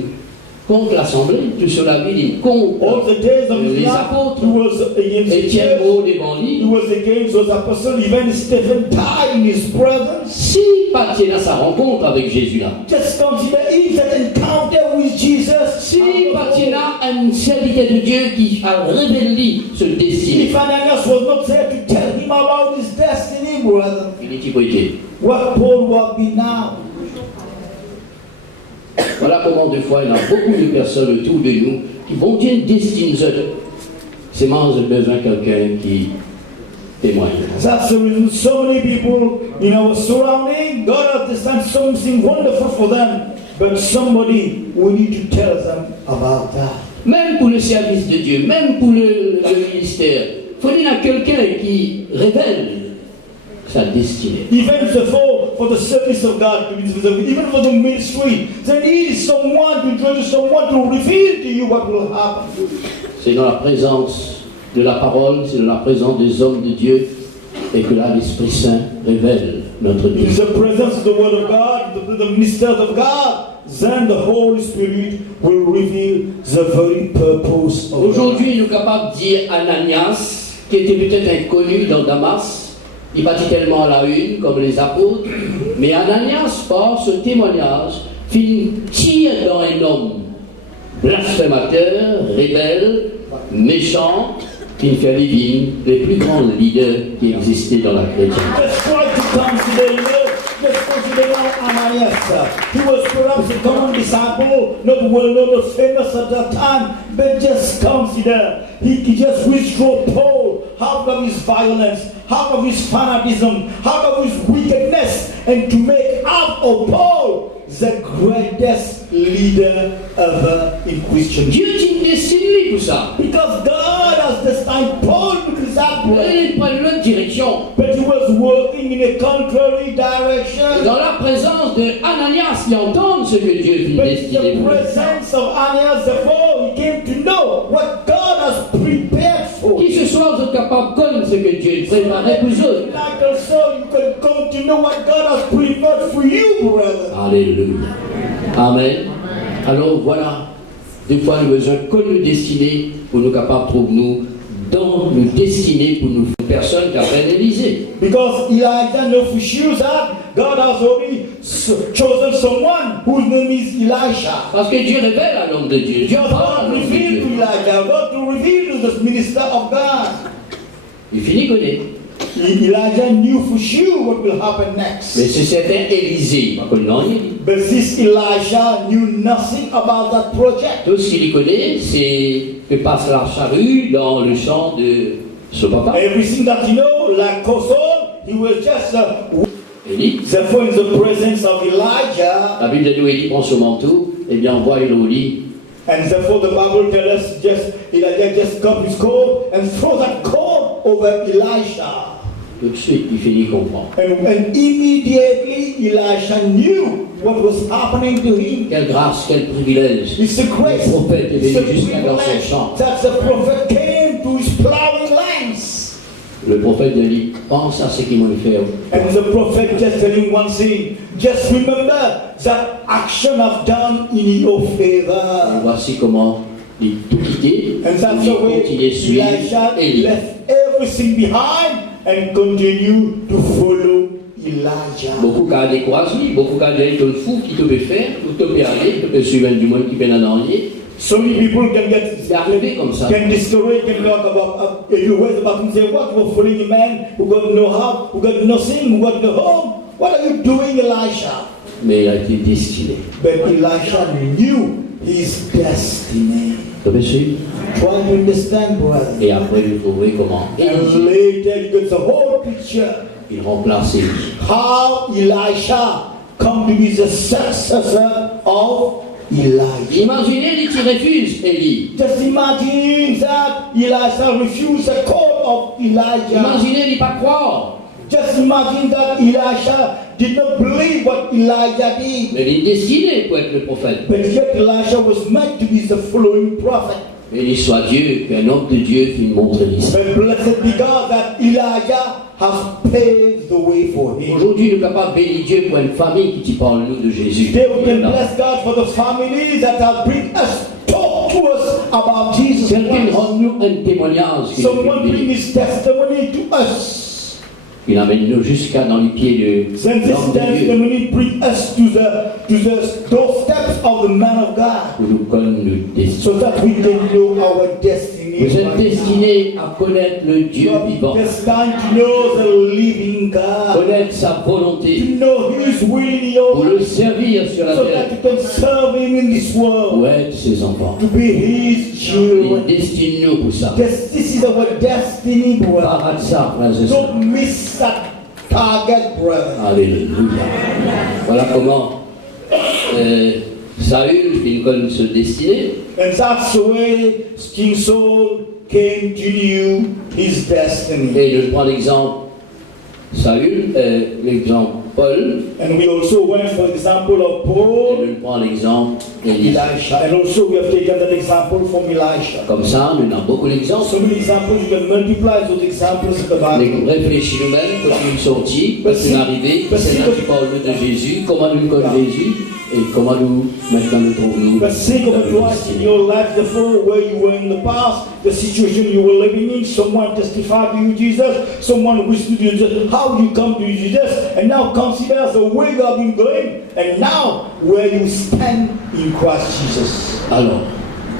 contre l'Assemblée, tout cela vit contre All the days of his les life, apôtres, he was against the Étienne church. Maud des He bandits. was against those apostles. Even Stephen died in his presence. Si pas tienne à sa rencontre avec Jésus là, Just consider if that encounter with Jesus. si pas tienne à un serviteur de Dieu qui a révélé ce destin, If Ananias was not there to tell him about his destiny, brother, il est hypothèque. what Paul would be now. Voilà comment des fois il y a beaucoup de personnes autour de nous qui vont dire une destinée. C'est moi j'ai besoin de quelqu'un qui témoigne. That's the reason so many people in our surrounding, God has designed something wonderful for them, but somebody we need to tell them about that. Même pour le service de Dieu, même pour le ministère, il faut dire à quelqu'un qui révèle sa destinée. Even for the service of God, even for the ministry, there needs someone to introduce someone to reveal to you what will happen. C'est dans la présence de la parole, c'est dans la présence des hommes de Dieu et que là l'Esprit Saint révèle notre In destinée. the presence of the Word of God, the ministers of God, then the Holy Spirit will reveal the very purpose of Aujourd'hui, nous sommes capables de dire Ananias, qui était peut-être inconnu dans Damas, il bâtit tellement à la une comme les apôtres, mais Ananias, par ce témoignage, tire dans un homme blasphémateur, rebelle, méchant, qui fait vivre les plus grands leaders qui existaient dans la chrétienté. Just try to consider, just consider now Ananias. He was perhaps a common disciple, not well known or famous at that time, but just consider, he just withdrew Paul out of his violence, out of his fanatism, out of his wickedness, and to make out of Paul the greatest leader ever in Christianity. Dieu t'y destine pour ça. Because God has destined Paul to be that way. Il prend une autre direction. But he was working in a contrary direction. Dans la présence de Ananias, qui entend ce que Dieu lui But destiné in the pour lui. presence of Ananias, therefore, he came to know what God has prepared for Qui him. ce soir vous êtes capable de connaître ce que Dieu préparait pour vous autres. Like also, you can come to know what God has prepared for you, brother. Alléluia. Amen. Alors voilà Des fois, nous avons besoin que nous destiner pour nous capables de trouver nous dans nous destiner pour nous personnes qui appellent Élisée. Because Elijah knew for sure that God has already chosen someone whose name is Elisha. Parce que Dieu révèle à l'homme de Dieu. Dieu parle à God l'homme de revealed Dieu. to Elijah, God to reveal to the minister of God. Il finit connaître. Elijah knew for sure what will happen Mais next. c'est certain Élisée, pas connu non. But this Elisha knew nothing about that project. Tout ce qu'il connaît, c'est que passe la charrue dans le champ de ce papa. Everything that you know, like Saul, he was just Élie. therefore in the presence of Elijah. La Bible nous dit prend son manteau, et bien on voit il au lit. And therefore the Bible tells us just Elijah just got his coat and throw that coat over Elisha. Tout de suite, il finit comprendre. And immediately Elisha knew what was happening to him. Quelle grâce, quel privilège. It's a grace. Le prophète est It's a venu jusqu'à dans son privilege champ. that the prophet came to his plowing lands. Le prophète lui dit, pense à ce qu'il m'a fait. And the prophet just telling one thing, just remember that action I've done in your Et favor. voici comment il tout quitté, And that's il the way continue à suivre Elisha Élie. left everything behind and continued to follow Elijah. Beaucoup qui a découragé, beaucoup qui a dit que le fou qui te peut faire, ou te peut aller, te peut suivre du monde qui peut en aller. So many people can get C'est arrivé comme ça. can discourage, can talk about you words about him, say what you're following a man who got no house, who got nothing, who got no home. What are you doing, Elisha? Mais il a été destiné. But Elisha knew his destiny. Tu peux suivre? Try to understand, brother. Et après, il trouvait comment And Élie, later you get the whole picture. il remplace Élie. How Elisha come to be the successor of Elijah. Imaginez les qui refusent Élie. Just imagine that Elisha refused the call of Elijah. Imaginez les pas croire. Just imagine that Elisha did not believe what Elijah did. Mais il est destiné pour être le prophète. But yet Elisha was meant to be the following prophet. Béni soit Dieu, qu'un homme de Dieu qui montre l'issue. But blessed be God that Elijah has paved the way for him. Aujourd'hui, nous sommes capables de bénir Dieu pour une famille qui parle nous de Jésus. Today we can bless God for the family that have bring us, talk to us about Jesus Quelqu'un Christ. rend nous un témoignage qui nous Someone fait bring bénir. his testimony to us. Il amène nous jusqu'à dans les pieds de Then this l'homme de Dieu. testimony bring us to the doorsteps of the man of God, Pour nous connaître le destin. so that we can know our destiny. Vous êtes right destinés à connaître le Dieu now. vivant, Destined to know the living God, connaître sa volonté, to know His will in your pour life, le servir sur la so terre, that you can serve Him in this world, pour être ses enfants. to be His Il children. destine nous pour ça. This is our destiny, brother. Pas rate ça, frères et sœurs. Don't miss that target, brother. Alléluia. Voilà comment Saül, il connaît se destiner. And that's the way King Saul came to know his destiny. Et je prends l'exemple Saül, l'exemple Paul, And we also went for example of et Paul, je prends l'exemple Élie. Elisha, and also we have taken that example from Elisha. Comme ça, nous avons beaucoup d'exemples. So many examples, you can multiply those examples in the Bible. Mais réfléchis nous-mêmes, quand nous sommes sortis, quand nous sommes arrivés, c'est là que tu parles de Jésus, comment nous connaissons Jésus, et comment nous, maintenant, nous trouvons-nous. But think of it right in your life before, where you were in the past, the situation you were living in, someone testified to you Jesus, someone whispered to you Jesus, how you come to Jesus, and now consider the way you have been going, and now where you stand in Christ Jesus. Alors,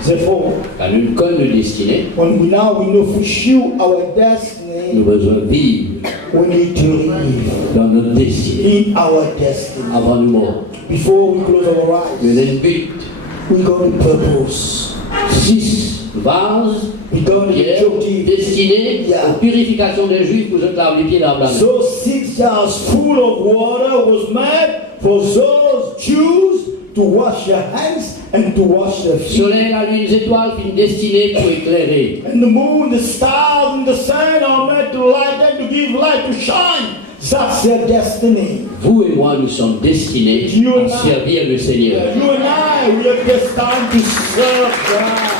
Therefore, quand nous connaissons le destiné, when we know for sure our nous destiny, devons vivre we need to live dans notre destinée in our destiny. avant de mourir. Before we close our Nous eyes, avons un but, we got a purpose. 6 vases, We got an pierres, objective. destinés aux purifications des Juifs pour se laver les pieds dans la mer. So 6 jars full of water was made for those Jews to wash their hands and to wash their feet. Soleil, la lune, les étoiles, une destinée pour éclairer. And the moon, the stars, and the sun are made to light and to give light to shine. That's their destiny. Vous et moi, nous sommes destinés à servir le Seigneur. You and I, we are destined to serve God.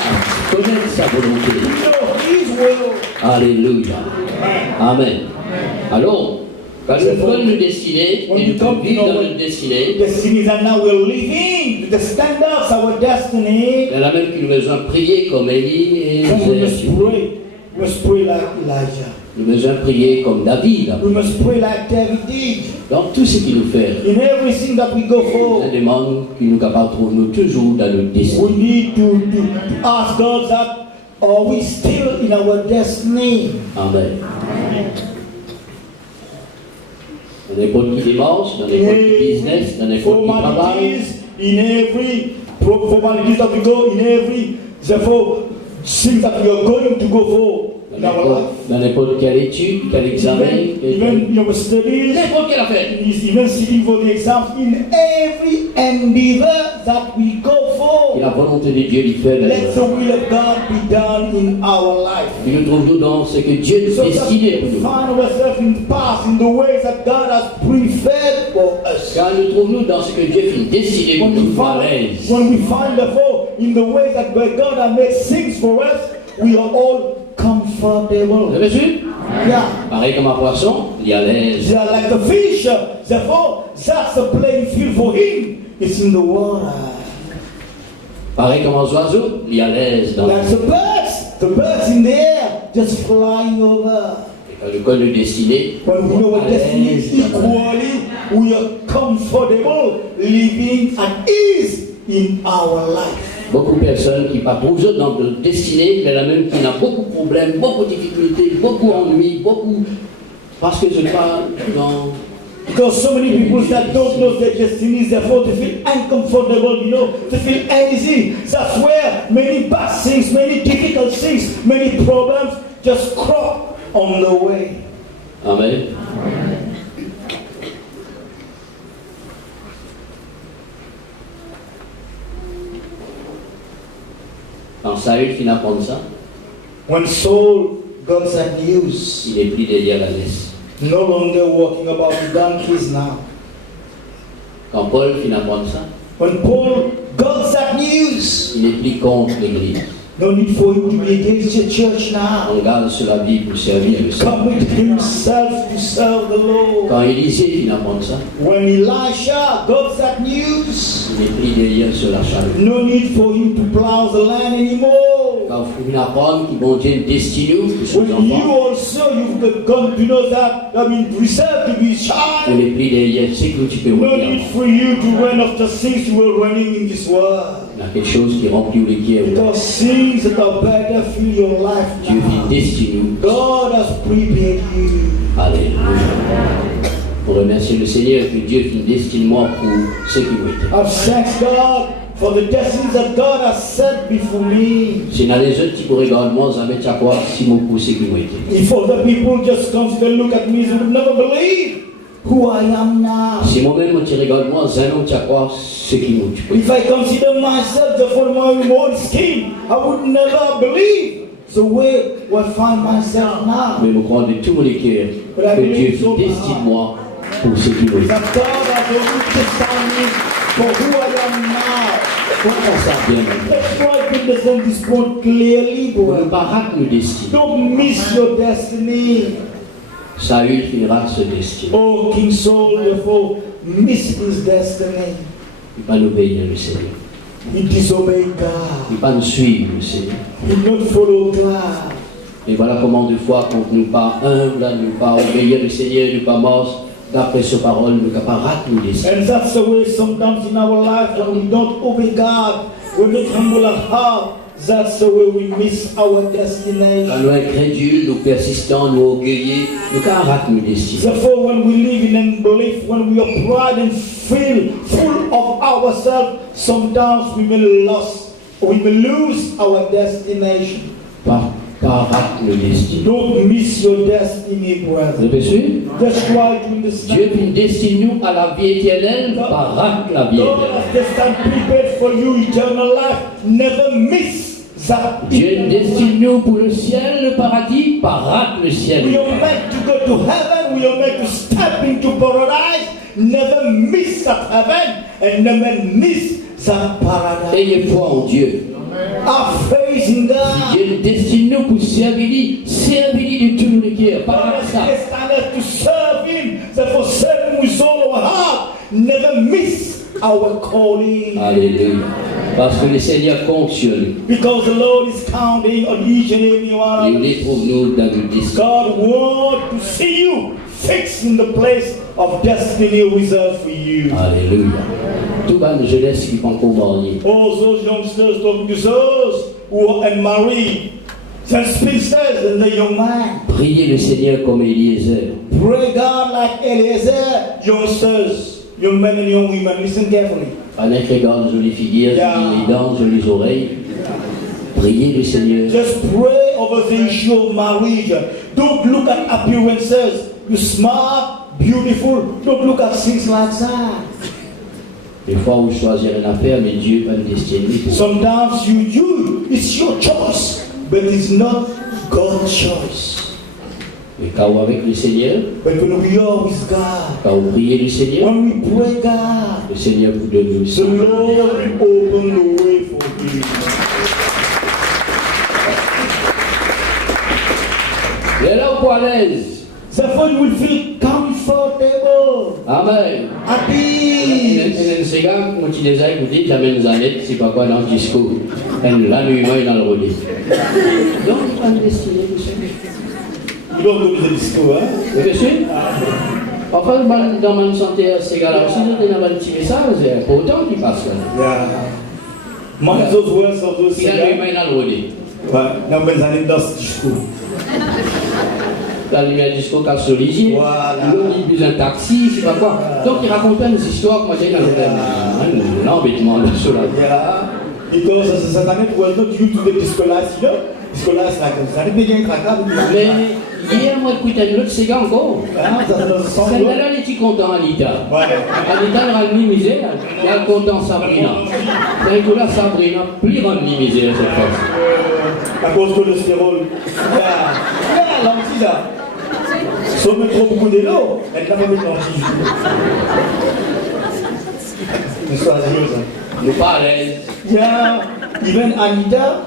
Connaître sa volonté. We know His will. Alléluia. Amen. Alors, quand nous prenons nos destinées et nous vivons dans notre destinée, Destinies, and now we're living the the standards, our destiny, Il y en a même qui nous besoin de prier comme Élie et then we must Ézéchiel. pray. We must pray like Elijah. Nous avons besoin de prier comme David. We must pray like David did. Dans tout ce qu'il nous fait, In everything that we go on for, demande qu'il nous capable de trouver nous toujours dans le destin. we need to ask God that, are we still in our destiny? Amen. Dans n'importe quel dimanche, dans n'importe quel business, dans n'importe quel travail, Formalities, in every formalities that we go, in every, therefore, things that we are going to go for in our life. dans n'importe quelle étude, quel examen, Even in our studies, n'importe quelle affaire. even sitting for the exams, in every endeavor that we go Et for, la volonté de Dieu lui fait let the will of God be done in our life. Et nous trouvons dans ce que Dieu nous So that destinait we pour nous. find ourselves in the past, in the ways that God has prepared for us. Car nous trouvons dans ce que Dieu fait destiné pour nous à l'aise. When we find therefore in the ways that where God has made things for us, we are all Vous comfortable. avez vu? Yeah. Pareil comme un poisson, il est à l'aise. They are like the fish. Therefore, that's the playing field for him. It's in the water. Pareil comme un oiseau, il est à l'aise dans Like the birds in the air, just flying over. Et quand le col de destiné, When we know our à destiny l'aise is dans la- equally, we are comfortable living at ease in our life. Beaucoup de personnes qui partent pour eux dans leur destinée, mais la même qui n'a beaucoup de problèmes, beaucoup de difficultés, beaucoup d'ennuis, beaucoup. Parce que je parle dans. Because so many people that don't know their destinies, therefore they feel uncomfortable, they feel uneasy. That's where many bad things, many difficult things, many problems just crop on the way. Amen. Quand Saül finit apprendre ça, When Saul got that news, il est pris derrière la laisse. no longer walking about the donkeys now. Quand Paul finit apprendre ça, When Paul got that news, il est pris contre l'Église. no need for him to be against the church now. On garde sur la vie pour servir le Seigneur. Commit himself to serve the Lord. Quand Élisée finit apprendre ça, When Elisha got that news, il est pris derrière sur la charrue. no need for him to plow the land anymore. Quand vous finissez apprendre qu'il bon Dieu destiné pour ses When you enfants, also, you've got to know that, reserved to be il child. est pris derrière ce que tu peux No regarder. need for you to run after things you were running in this world. Il y a quelque chose qui remplit le cœur. Because things that are better fill your life Dieu vit now. destiné. God has prepared you. Alléluia. Pour remercier le Seigneur que Dieu fit destinement pour ce qui nous était. I've thanked God for the destinies that God has set before me. C'est dans les autres qui pourraient regarder moi, ça met à quoi si mon pour ce qui nous était. If other people just consider, look at me, they would never believe who I am now. Si moi-même tu regardes moi, ça non tu à quoi ce qui nous était. If I consider myself the for my own skin, I would never believe the way I find myself now. Mais je crois de tout mon cœur que Dieu fit destinement pour ce qui nous était. That God has already destined me for who I am now. Pourquoi ça bien? That's why I can understand this point clearly, Pour ne boy. pas rater nos destinées. Don't miss your destiny. Saül finira ce destin. Oh, King Saul, therefore, missed his destiny. Il ne va pas nous obéir le Seigneur. He disobeyed Il God. ne va pas nous suivre le Seigneur. He did not follow God. Et voilà comment deux fois, quand nous pas humbles, nous pas obéir le Seigneur, nous pas morts, d'après sa parole, nous ne pas rater nos destinées. And that's the way sometimes in our life when we don't obey God, we don't humble our heart, that's the way we miss our Quand destination. nous incrédules, nous persistants, nous orgueilleux, nous ne rater nos destinées. Therefore, when we live in unbelief, when we are pride and feel full of ourselves, sometimes we may lose our destination. Pas rater nos destinées. Don't miss your destiny, Vous brother. avez su? Just try to Dieu understand. nous destine nous à la vie éternelle, pas rater la vie God éternelle. has destined prepared for you eternal life. Never miss that. Dieu nous destine nous pour le ciel, le paradis, pas rater le ciel. We are meant to go to heaven. We are meant to step into paradise. Never miss that heaven and never miss that paradise. Ayez foi en Dieu. Our faith in God. Dieu nous destine nous pour servir de tout le cœur, pas God rater has ça. destined us to serve Him. Therefore, serve Him with all our heart. Never miss our calling. Alléluia. Parce que le Seigneur compte sur nous. Because the Lord is counting on each and every one Il of us. est pour nous dans le destin. God wants to see you fixed in the place of destiny reserved for you. Alléluia. Tout bas de jeunesse qui vont encore marier. All those youngsters talking to those who are unmarried, and spinsters and the young man. Priez le Seigneur comme Eliezer. Pray God like Eliezer, youngsters, young men and young women. Listen carefully. Pendant que regarde jolies figures, Yeah. jolies dents, jolies oreilles. Priez le Seigneur. Just pray over the issue of marriage. Don't look at appearances. You smart, beautiful. Don't look at things like that. Des fois, vous choisirez une affaire, mais Dieu va nous destiner. Sometimes it's your choice, but it's not God's choice. Et quand vous avec le Seigneur, But when we are with God, quand vous priez le Seigneur, when we pray God, le Seigneur vous donne the aussi. Lord will open the way for you. Et là, vous êtes à l'aise. Therefore, you will feel comfortable, Amen. happy. Et ces gars, quand tu les as écoutés, j'amène les années, c'est pas quoi dans le disco. Et là, lui, moi, il est dans le rodé. Donc, il va nous destiner, monsieur. You don't go to the disco, hein? Oui, monsieur. Enfin, dans ma santé, ces gars-là aussi, ils ont un petit message, c'est pas autant qu'ils passent là. Yeah. Among those words of those Il a lui, singers, moi, il est dans le rodé. não mais ali das disco. La lumière disco casse sur les yeux. Voilà. Il buse un taxi, je sais pas quoi. Donc il racontait des histoires que moi j'ai dans le l'embêtement de cela. Yeah. Because cette année, was not due to the disco lights, you know? Disco lights like ça n'est bien craquable. Mais hier, moi, écoute, un autre Sega encore. Ah, ça ne sent Celle-là, elle est content, Anita. Ouais. Anita, elle a mis misère. Elle est content, Sabrina. C'est que là, Sabrina, plus grande misère cette fois. À cause de cholestérol. Yeah, l'anti là. Si on met trop beaucoup d'élo, elle n'a pas mis l'anti. C'est ça, Nous pas à l'aise. Yeah, even Anita,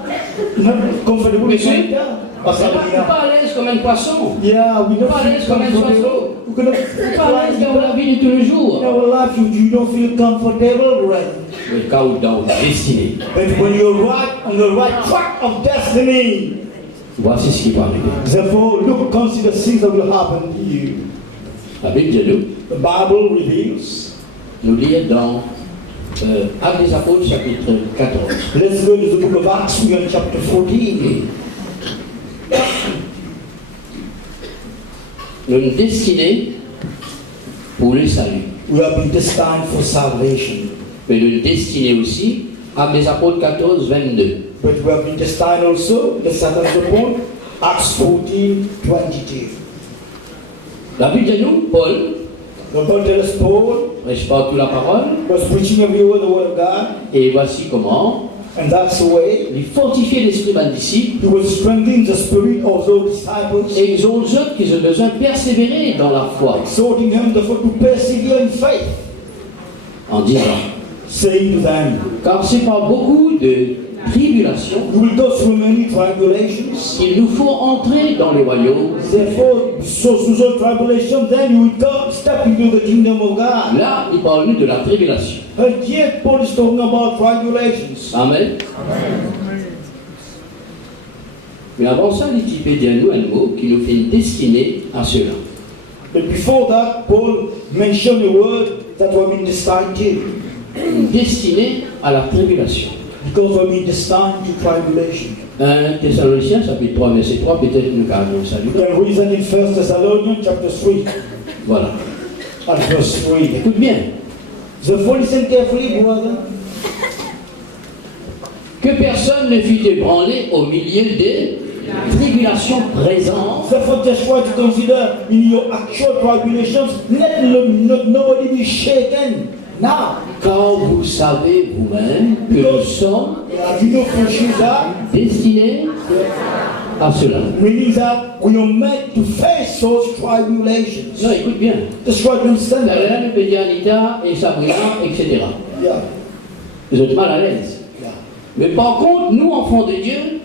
not comfortable with Monsieur, Anita. nous pas à l'aise comme un poisson. Yeah, we don't Pas à feel l'aise comme un comfortable. oiseau. We cannot Pas à l'aise dans la vie de tous les jours. in our life, you don't feel comfortable, right? Mais quand vous dans votre destinée, But when you're right on the right track of destiny, voici ce qui va arriver. therefore, look, consider things that will happen to you. La Bible dit nous. The Bible reveals. Nous lisons dans Actes des Apôtres, chapitre 14. Let's go to the book of Acts, we are in chapter 14. Nous sommes destinés pour le salut. We have been destined for salvation. Mais nous sommes destinés aussi, Actes des Apôtres 14, 22. But we have been destined also, the second point, Acts 14, 22. La Bible dit nous, Paul, The Bible tells us Paul prêche partout la parole, was preaching everywhere the word of God, et voici comment and that's the way il fortifie l'esprit d'un disciple, he was strengthening the spirit of those disciples, et ils ont besoin qu'ils ont besoin de persévérer dans la foi, exhorting them therefore to persevere in faith, en disant, saying to them, car c'est par beaucoup de tribulations you will go through many tribulations. qu'il nous faut entrer dans le royaume. Therefore, so through those tribulations, then you will come, step into the kingdom of God. Là, il parle nous de la tribulation. And yet, Paul is talking about tribulations. Amen. Mais avant ça, il dit à nous un mot qui nous fait une destinée à cela. But before that, Paul mentioned a word that we have been destined to. Une destinée à la tribulation. Because we have been destined to tribulation. 1 Thessaloniciens, chapitre 3, verset 3, peut-être nous gardons ça. You can reason in 1 Thessalonians chapter 3 Voilà. and verse 3. Écoute bien. Therefore, listen carefully, brother. Que personne ne fût ébranlé au milieu des tribulations présentes, Therefore, just try to consider in your actual tribulations, let nobody be shaken. Now, car vous savez vous-même que nous sommes you know for sure that, destinés à cela. meaning that we are meant to face those tribulations. Non, écoute bien. Just try to understand that. Là, nous peut dire Anita et Sabrina, etc. Yeah. Vous êtes mal à l'aise. Yeah. Mais par contre, nous, enfants de Dieu,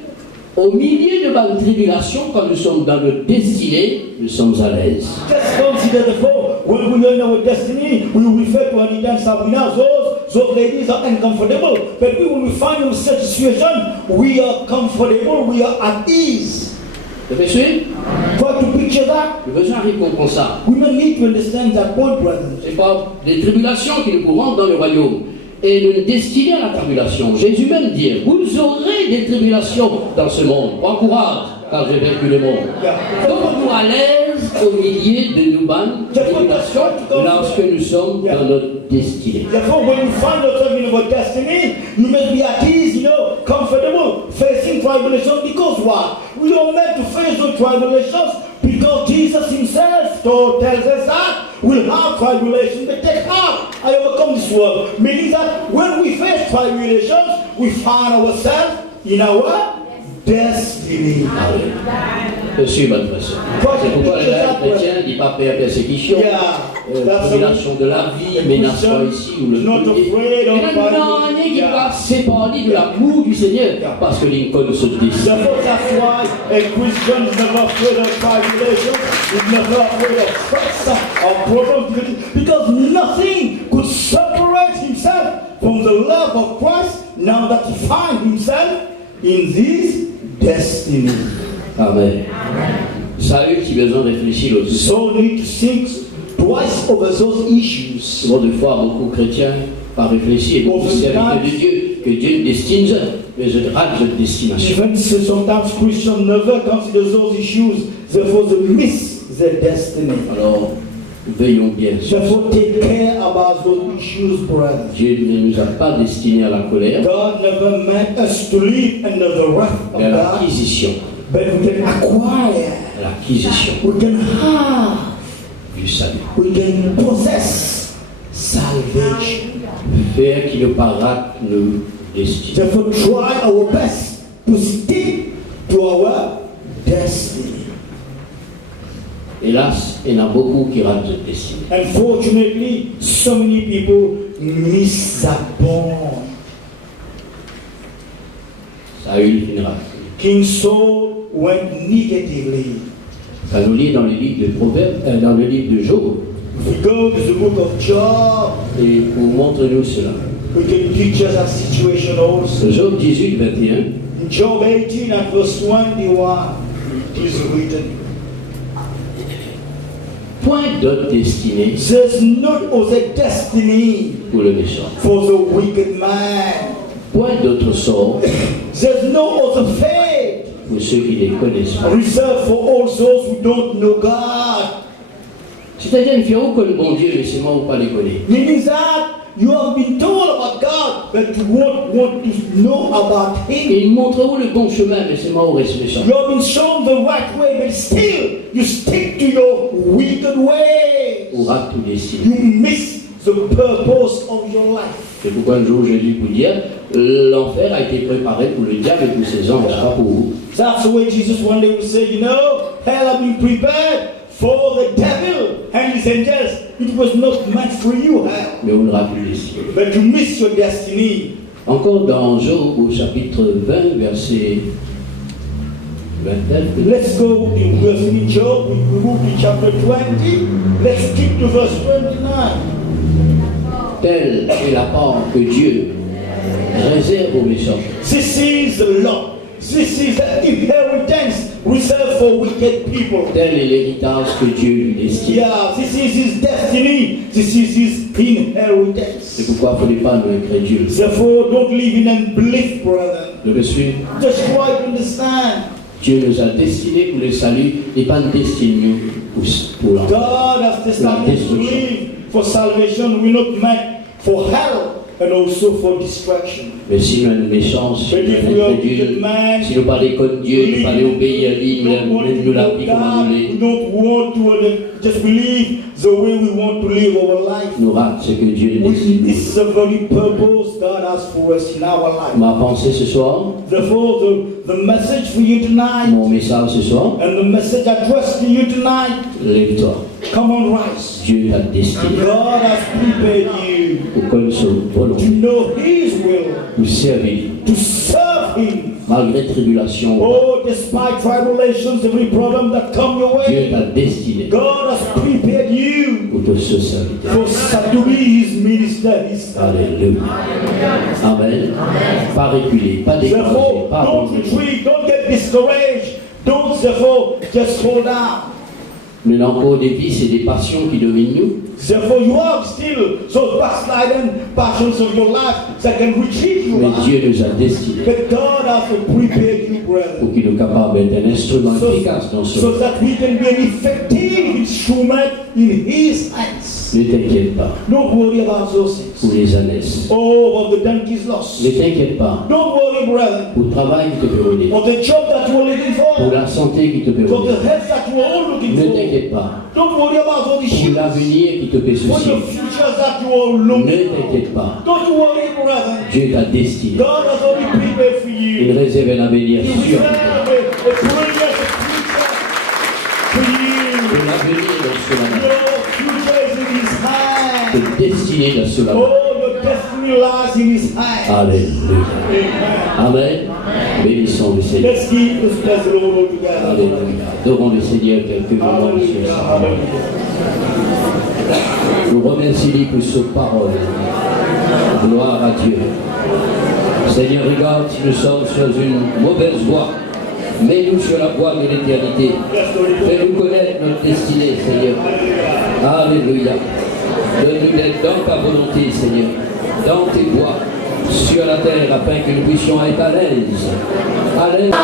au milieu de la tribulation, quand nous sommes dans notre destinée, nous sommes à l'aise. Just consider the four. When we are in our destiny, we refer to Anita and Sabrina, those those ladies are uncomfortable. But when we find in such a situation, we are comfortable, we are at ease. Vous me suivez? Try to picture that. Le besoin arrive qu'on comprend ça. We don't need to understand that point, brothers. Ce n'est pas des tribulations qui nous couvrent dans le royaume. Et nous destinés à la tribulation. Jésus même dit, vous aurez des tribulations dans ce monde. Prends courage, car j'ai vaincu le monde. Trouvons-nous à l'aise au milieu de nos bonnes tribulations lorsque nous sommes dans notre destinée. Therefore, when you find yourself in our destiny, you must be at ease, comfortable, facing tribulations. Because why? We are meant to face those tribulations because Jesus himself tells us that we'll have tribulations, but take heart, I overcome this world. Meaning that when we face tribulations, we find ourselves in our destiny. Je suis votre frère. C'est pourquoi le chrétien ne dit pas père persécution, tribulation de la vie, menace pas ici ou le côté. Il y a un année qui va séparer de l'amour du Seigneur parce que Lincoln se décide. That's why a Christian is never afraid of tribulation, is never afraid of stress or problems, because nothing could separate himself from the love of Christ now that he finds himself in this destiny. Amen. Saül qui a besoin de réfléchir au So need to think twice over those issues. Souvent de fois, beaucoup de chrétiens, par réfléchir, beaucoup de serviteurs de Dieu, que Dieu destine, mais je rate cette destination. Even sometimes Christians never consider those issues, therefore they miss their destiny. Alors, veillons bien. Therefore take care about those issues, brothers. Dieu ne nous a pas destinés à la colère, God never meant us to live under the wrath of mais à God, l'acquisition. but we can acquire, À l'acquisition we can have, du salut. we can possess salvation. Faire qu'il ne pas rate nos destinées. Therefore try our best to stick to our destiny. Hélas, il y en a beaucoup qui ratent cette destinée. Unfortunately, so many people miss that point. Saül finira. King Saul went negatively. Quand nous lisons dans le livre de Proverbes, dans le livre de Job, If we go to the book of Job, et pour montrer-nous cela. we can picture that situation also. Job 18, 21. In Job 18 and verse 21, it is written, Point d'autre destinée there's not other destiny pour le méchant. for the wicked man. Point d'autre sort There's no other fate pour ceux qui ne les connaissent pas. reserved for all those who don't know God. C'est-à-dire, il fait que le bon Dieu, laissez-moi ou pas les connaître. Meaning that you have been told about God, but you won't want to know about Him. Et il montre où le bon chemin, laissez-moi ou reste méchant. You have been shown the right way, but still you stick to your wicked ways. Ou rate tout destiné. You miss the purpose of your life. C'est pourquoi un jour Jésus peut dire, l'enfer a été préparé pour le diable et tous ses anges, pas pour vous. That's the way Jesus one day will say, hell has been prepared for the devil and his angels. It was not meant for you, hell. Mais on ne rate plus destiné. But you miss your destiny. Encore dans Job au chapitre 20, verset 29. Let's go in verse in Job, we move to chapter 20. Let's skip to verse 29. Telle est la part que Dieu réserve aux méchants. This is the law. This is the inheritance reserved for wicked people. Tel est l'héritage que Dieu lui destine. Yeah, this is his destiny. This is his inheritance. C'est pourquoi il ne faut pas nous incrédules. Therefore, don't live in unbelief, brother. Je me suis. Just try to understand. Dieu nous a destinés pour le salut et pas nous destiné pour l'enfer. God has destined us to live for salvation. We're not meant for hell and also for destruction. Mais si nous sommes méchants, si nous sommes incrédules, si nous parlons comme Dieu, nous parlons obéir à lui, nous l'appliquons comme nous We don't want to just believe the way we want to live our life. nous rate ce que Dieu nous destine. This is the very purpose God has for us in our life. Ma pensée ce soir, Therefore, the message for you tonight, mon message ce soir, and the message addressed to you tonight, lève-toi. come on, rise. Dieu t'a destiné God has prepared you pour connaître son to volonté, know His will, pour servir, to serve Him. malgré tribulation. Oh, despite tribulations, every problem that come your Dieu way, t'a destiné God has prepared you pour notre seul serviteur. for to be his minister, his servant. Alléluia. Amen. Pas reculer, pas décourager, Therefore, pas don't abandonner. retreat, don't get discouraged, don't therefore just hold down. Mais il y a encore des vices et des passions qui dominent nous. Therefore, you have still so backslidden passions of your life that can retreat you. Mais Dieu nous a destinés But God has prepared you, brother, pour qu'il nous capable d'être un instrument efficace dans ce so monde. that we can be an effective instrument in His hands. Ne t'inquiète pas Don't worry about those pour things. les ânesses. Oh, of the donkey's loss. Ne t'inquiète pas Don't worry, brother, pour le travail qui te peut donner, for the job that you are looking pour for, la santé qui te peut for the donner. health that you are all looking Ne for. t'inquiète pas Don't worry about all the pour issues, l'avenir qui te fait for souci. the future that you are Ne looking for. t'inquiète pas. Don't worry, brother. Dieu t'a destiné. God has already prepared for Il you. réserve un avenir He sûr. reserved a glorious future for you. Ton avenir dans cela. Your future is in His hands. Ton destiné dans cela. Oh, your destiny lies in His hands. Alléluia. Amen. Amen. Bénissons le Seigneur. Let's keep this blessed Lord all together. Alléluia. Adorons le Seigneur quelques moments sur Hallelujah. ça. Hallelujah. Nous remercions pour ce parole. Gloire à Dieu. Seigneur, regarde si nous sommes sur une mauvaise voie. Mets-nous sur la voie de l'éternité. Fais-nous connaître notre destinée, Seigneur. Alléluia. Donne-nous d'être dans ta volonté, Seigneur. Dans tes voies, sur la terre, afin que nous puissions être à l'aise. À l'aise.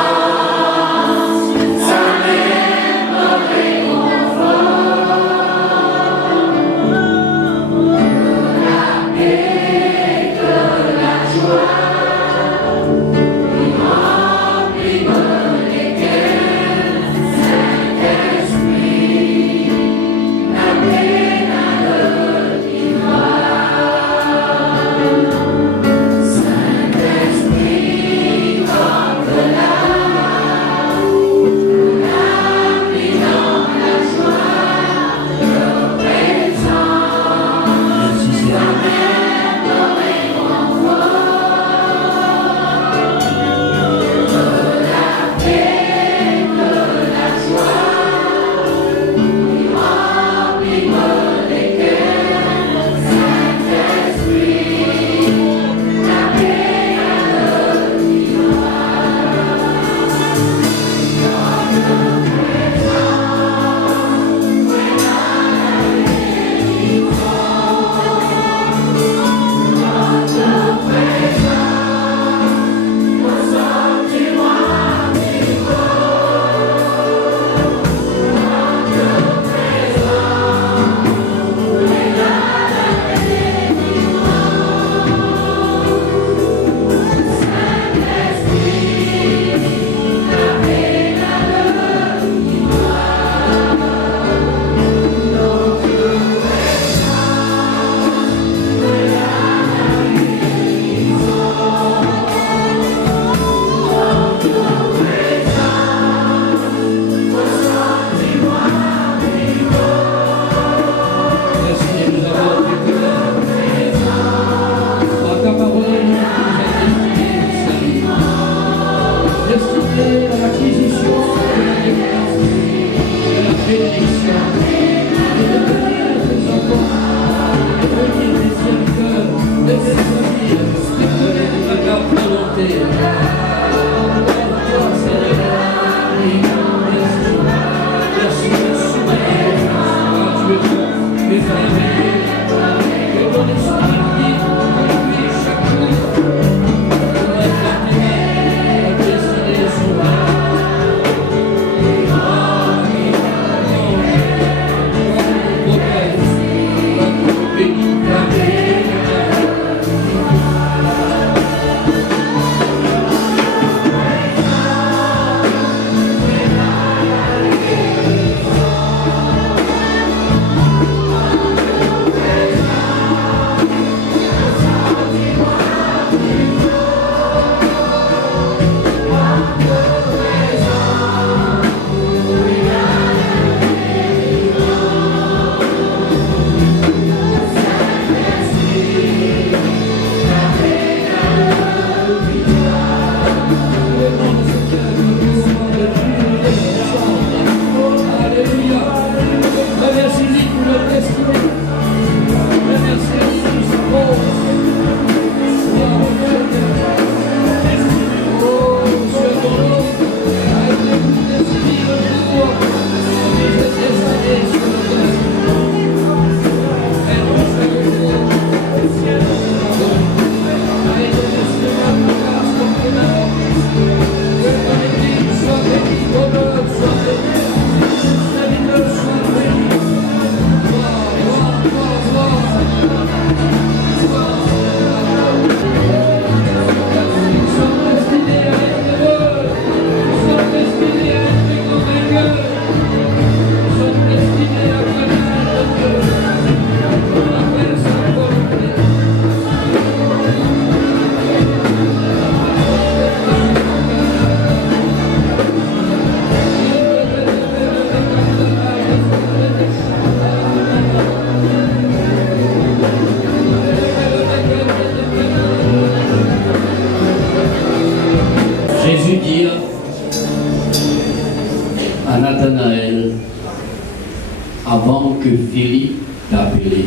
Philippe t'a appelé,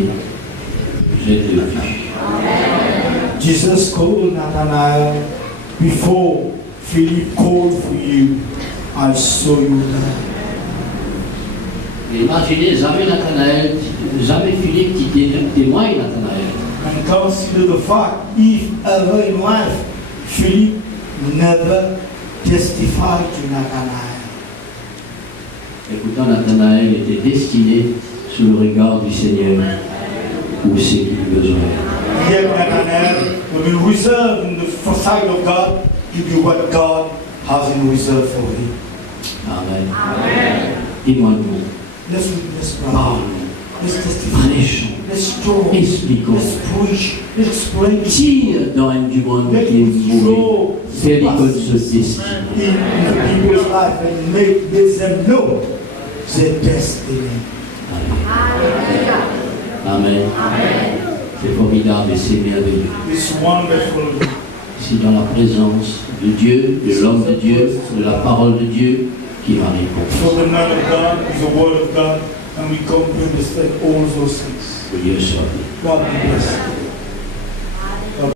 je te vis. Jesus called Nathanael before Philip called for you. I saw you there. Imaginez jamais Nathanaël, jamais Philippe qui témoigne Nathanaël. And consider the fact, if ever in life, Philip never testified to Nathanael. Et pourtant Nathanaël était destiné sous le regard du Seigneur où c'est qu'il a besoin. Yet Nathanael will be reserved in the sight of God to do what God has in reserve for him. Amen. Témoignons. Let's pray. Parlons. Let's testify. Prêchons. Let's talk. Expliquons. Let's preach. Let's explain. Tire dans un du monde qui est mauvais. Fais l'école de ce destin. In people's life and make them know their destiny. Amen. C'est formidable et c'est merveilleux. It's wonderful. C'est dans la présence de Dieu, de l'homme de Dieu, de la parole de Dieu qui va répondre. For the man of God is the word of God, and we come to understand all those things. Que Dieu soit. God bless.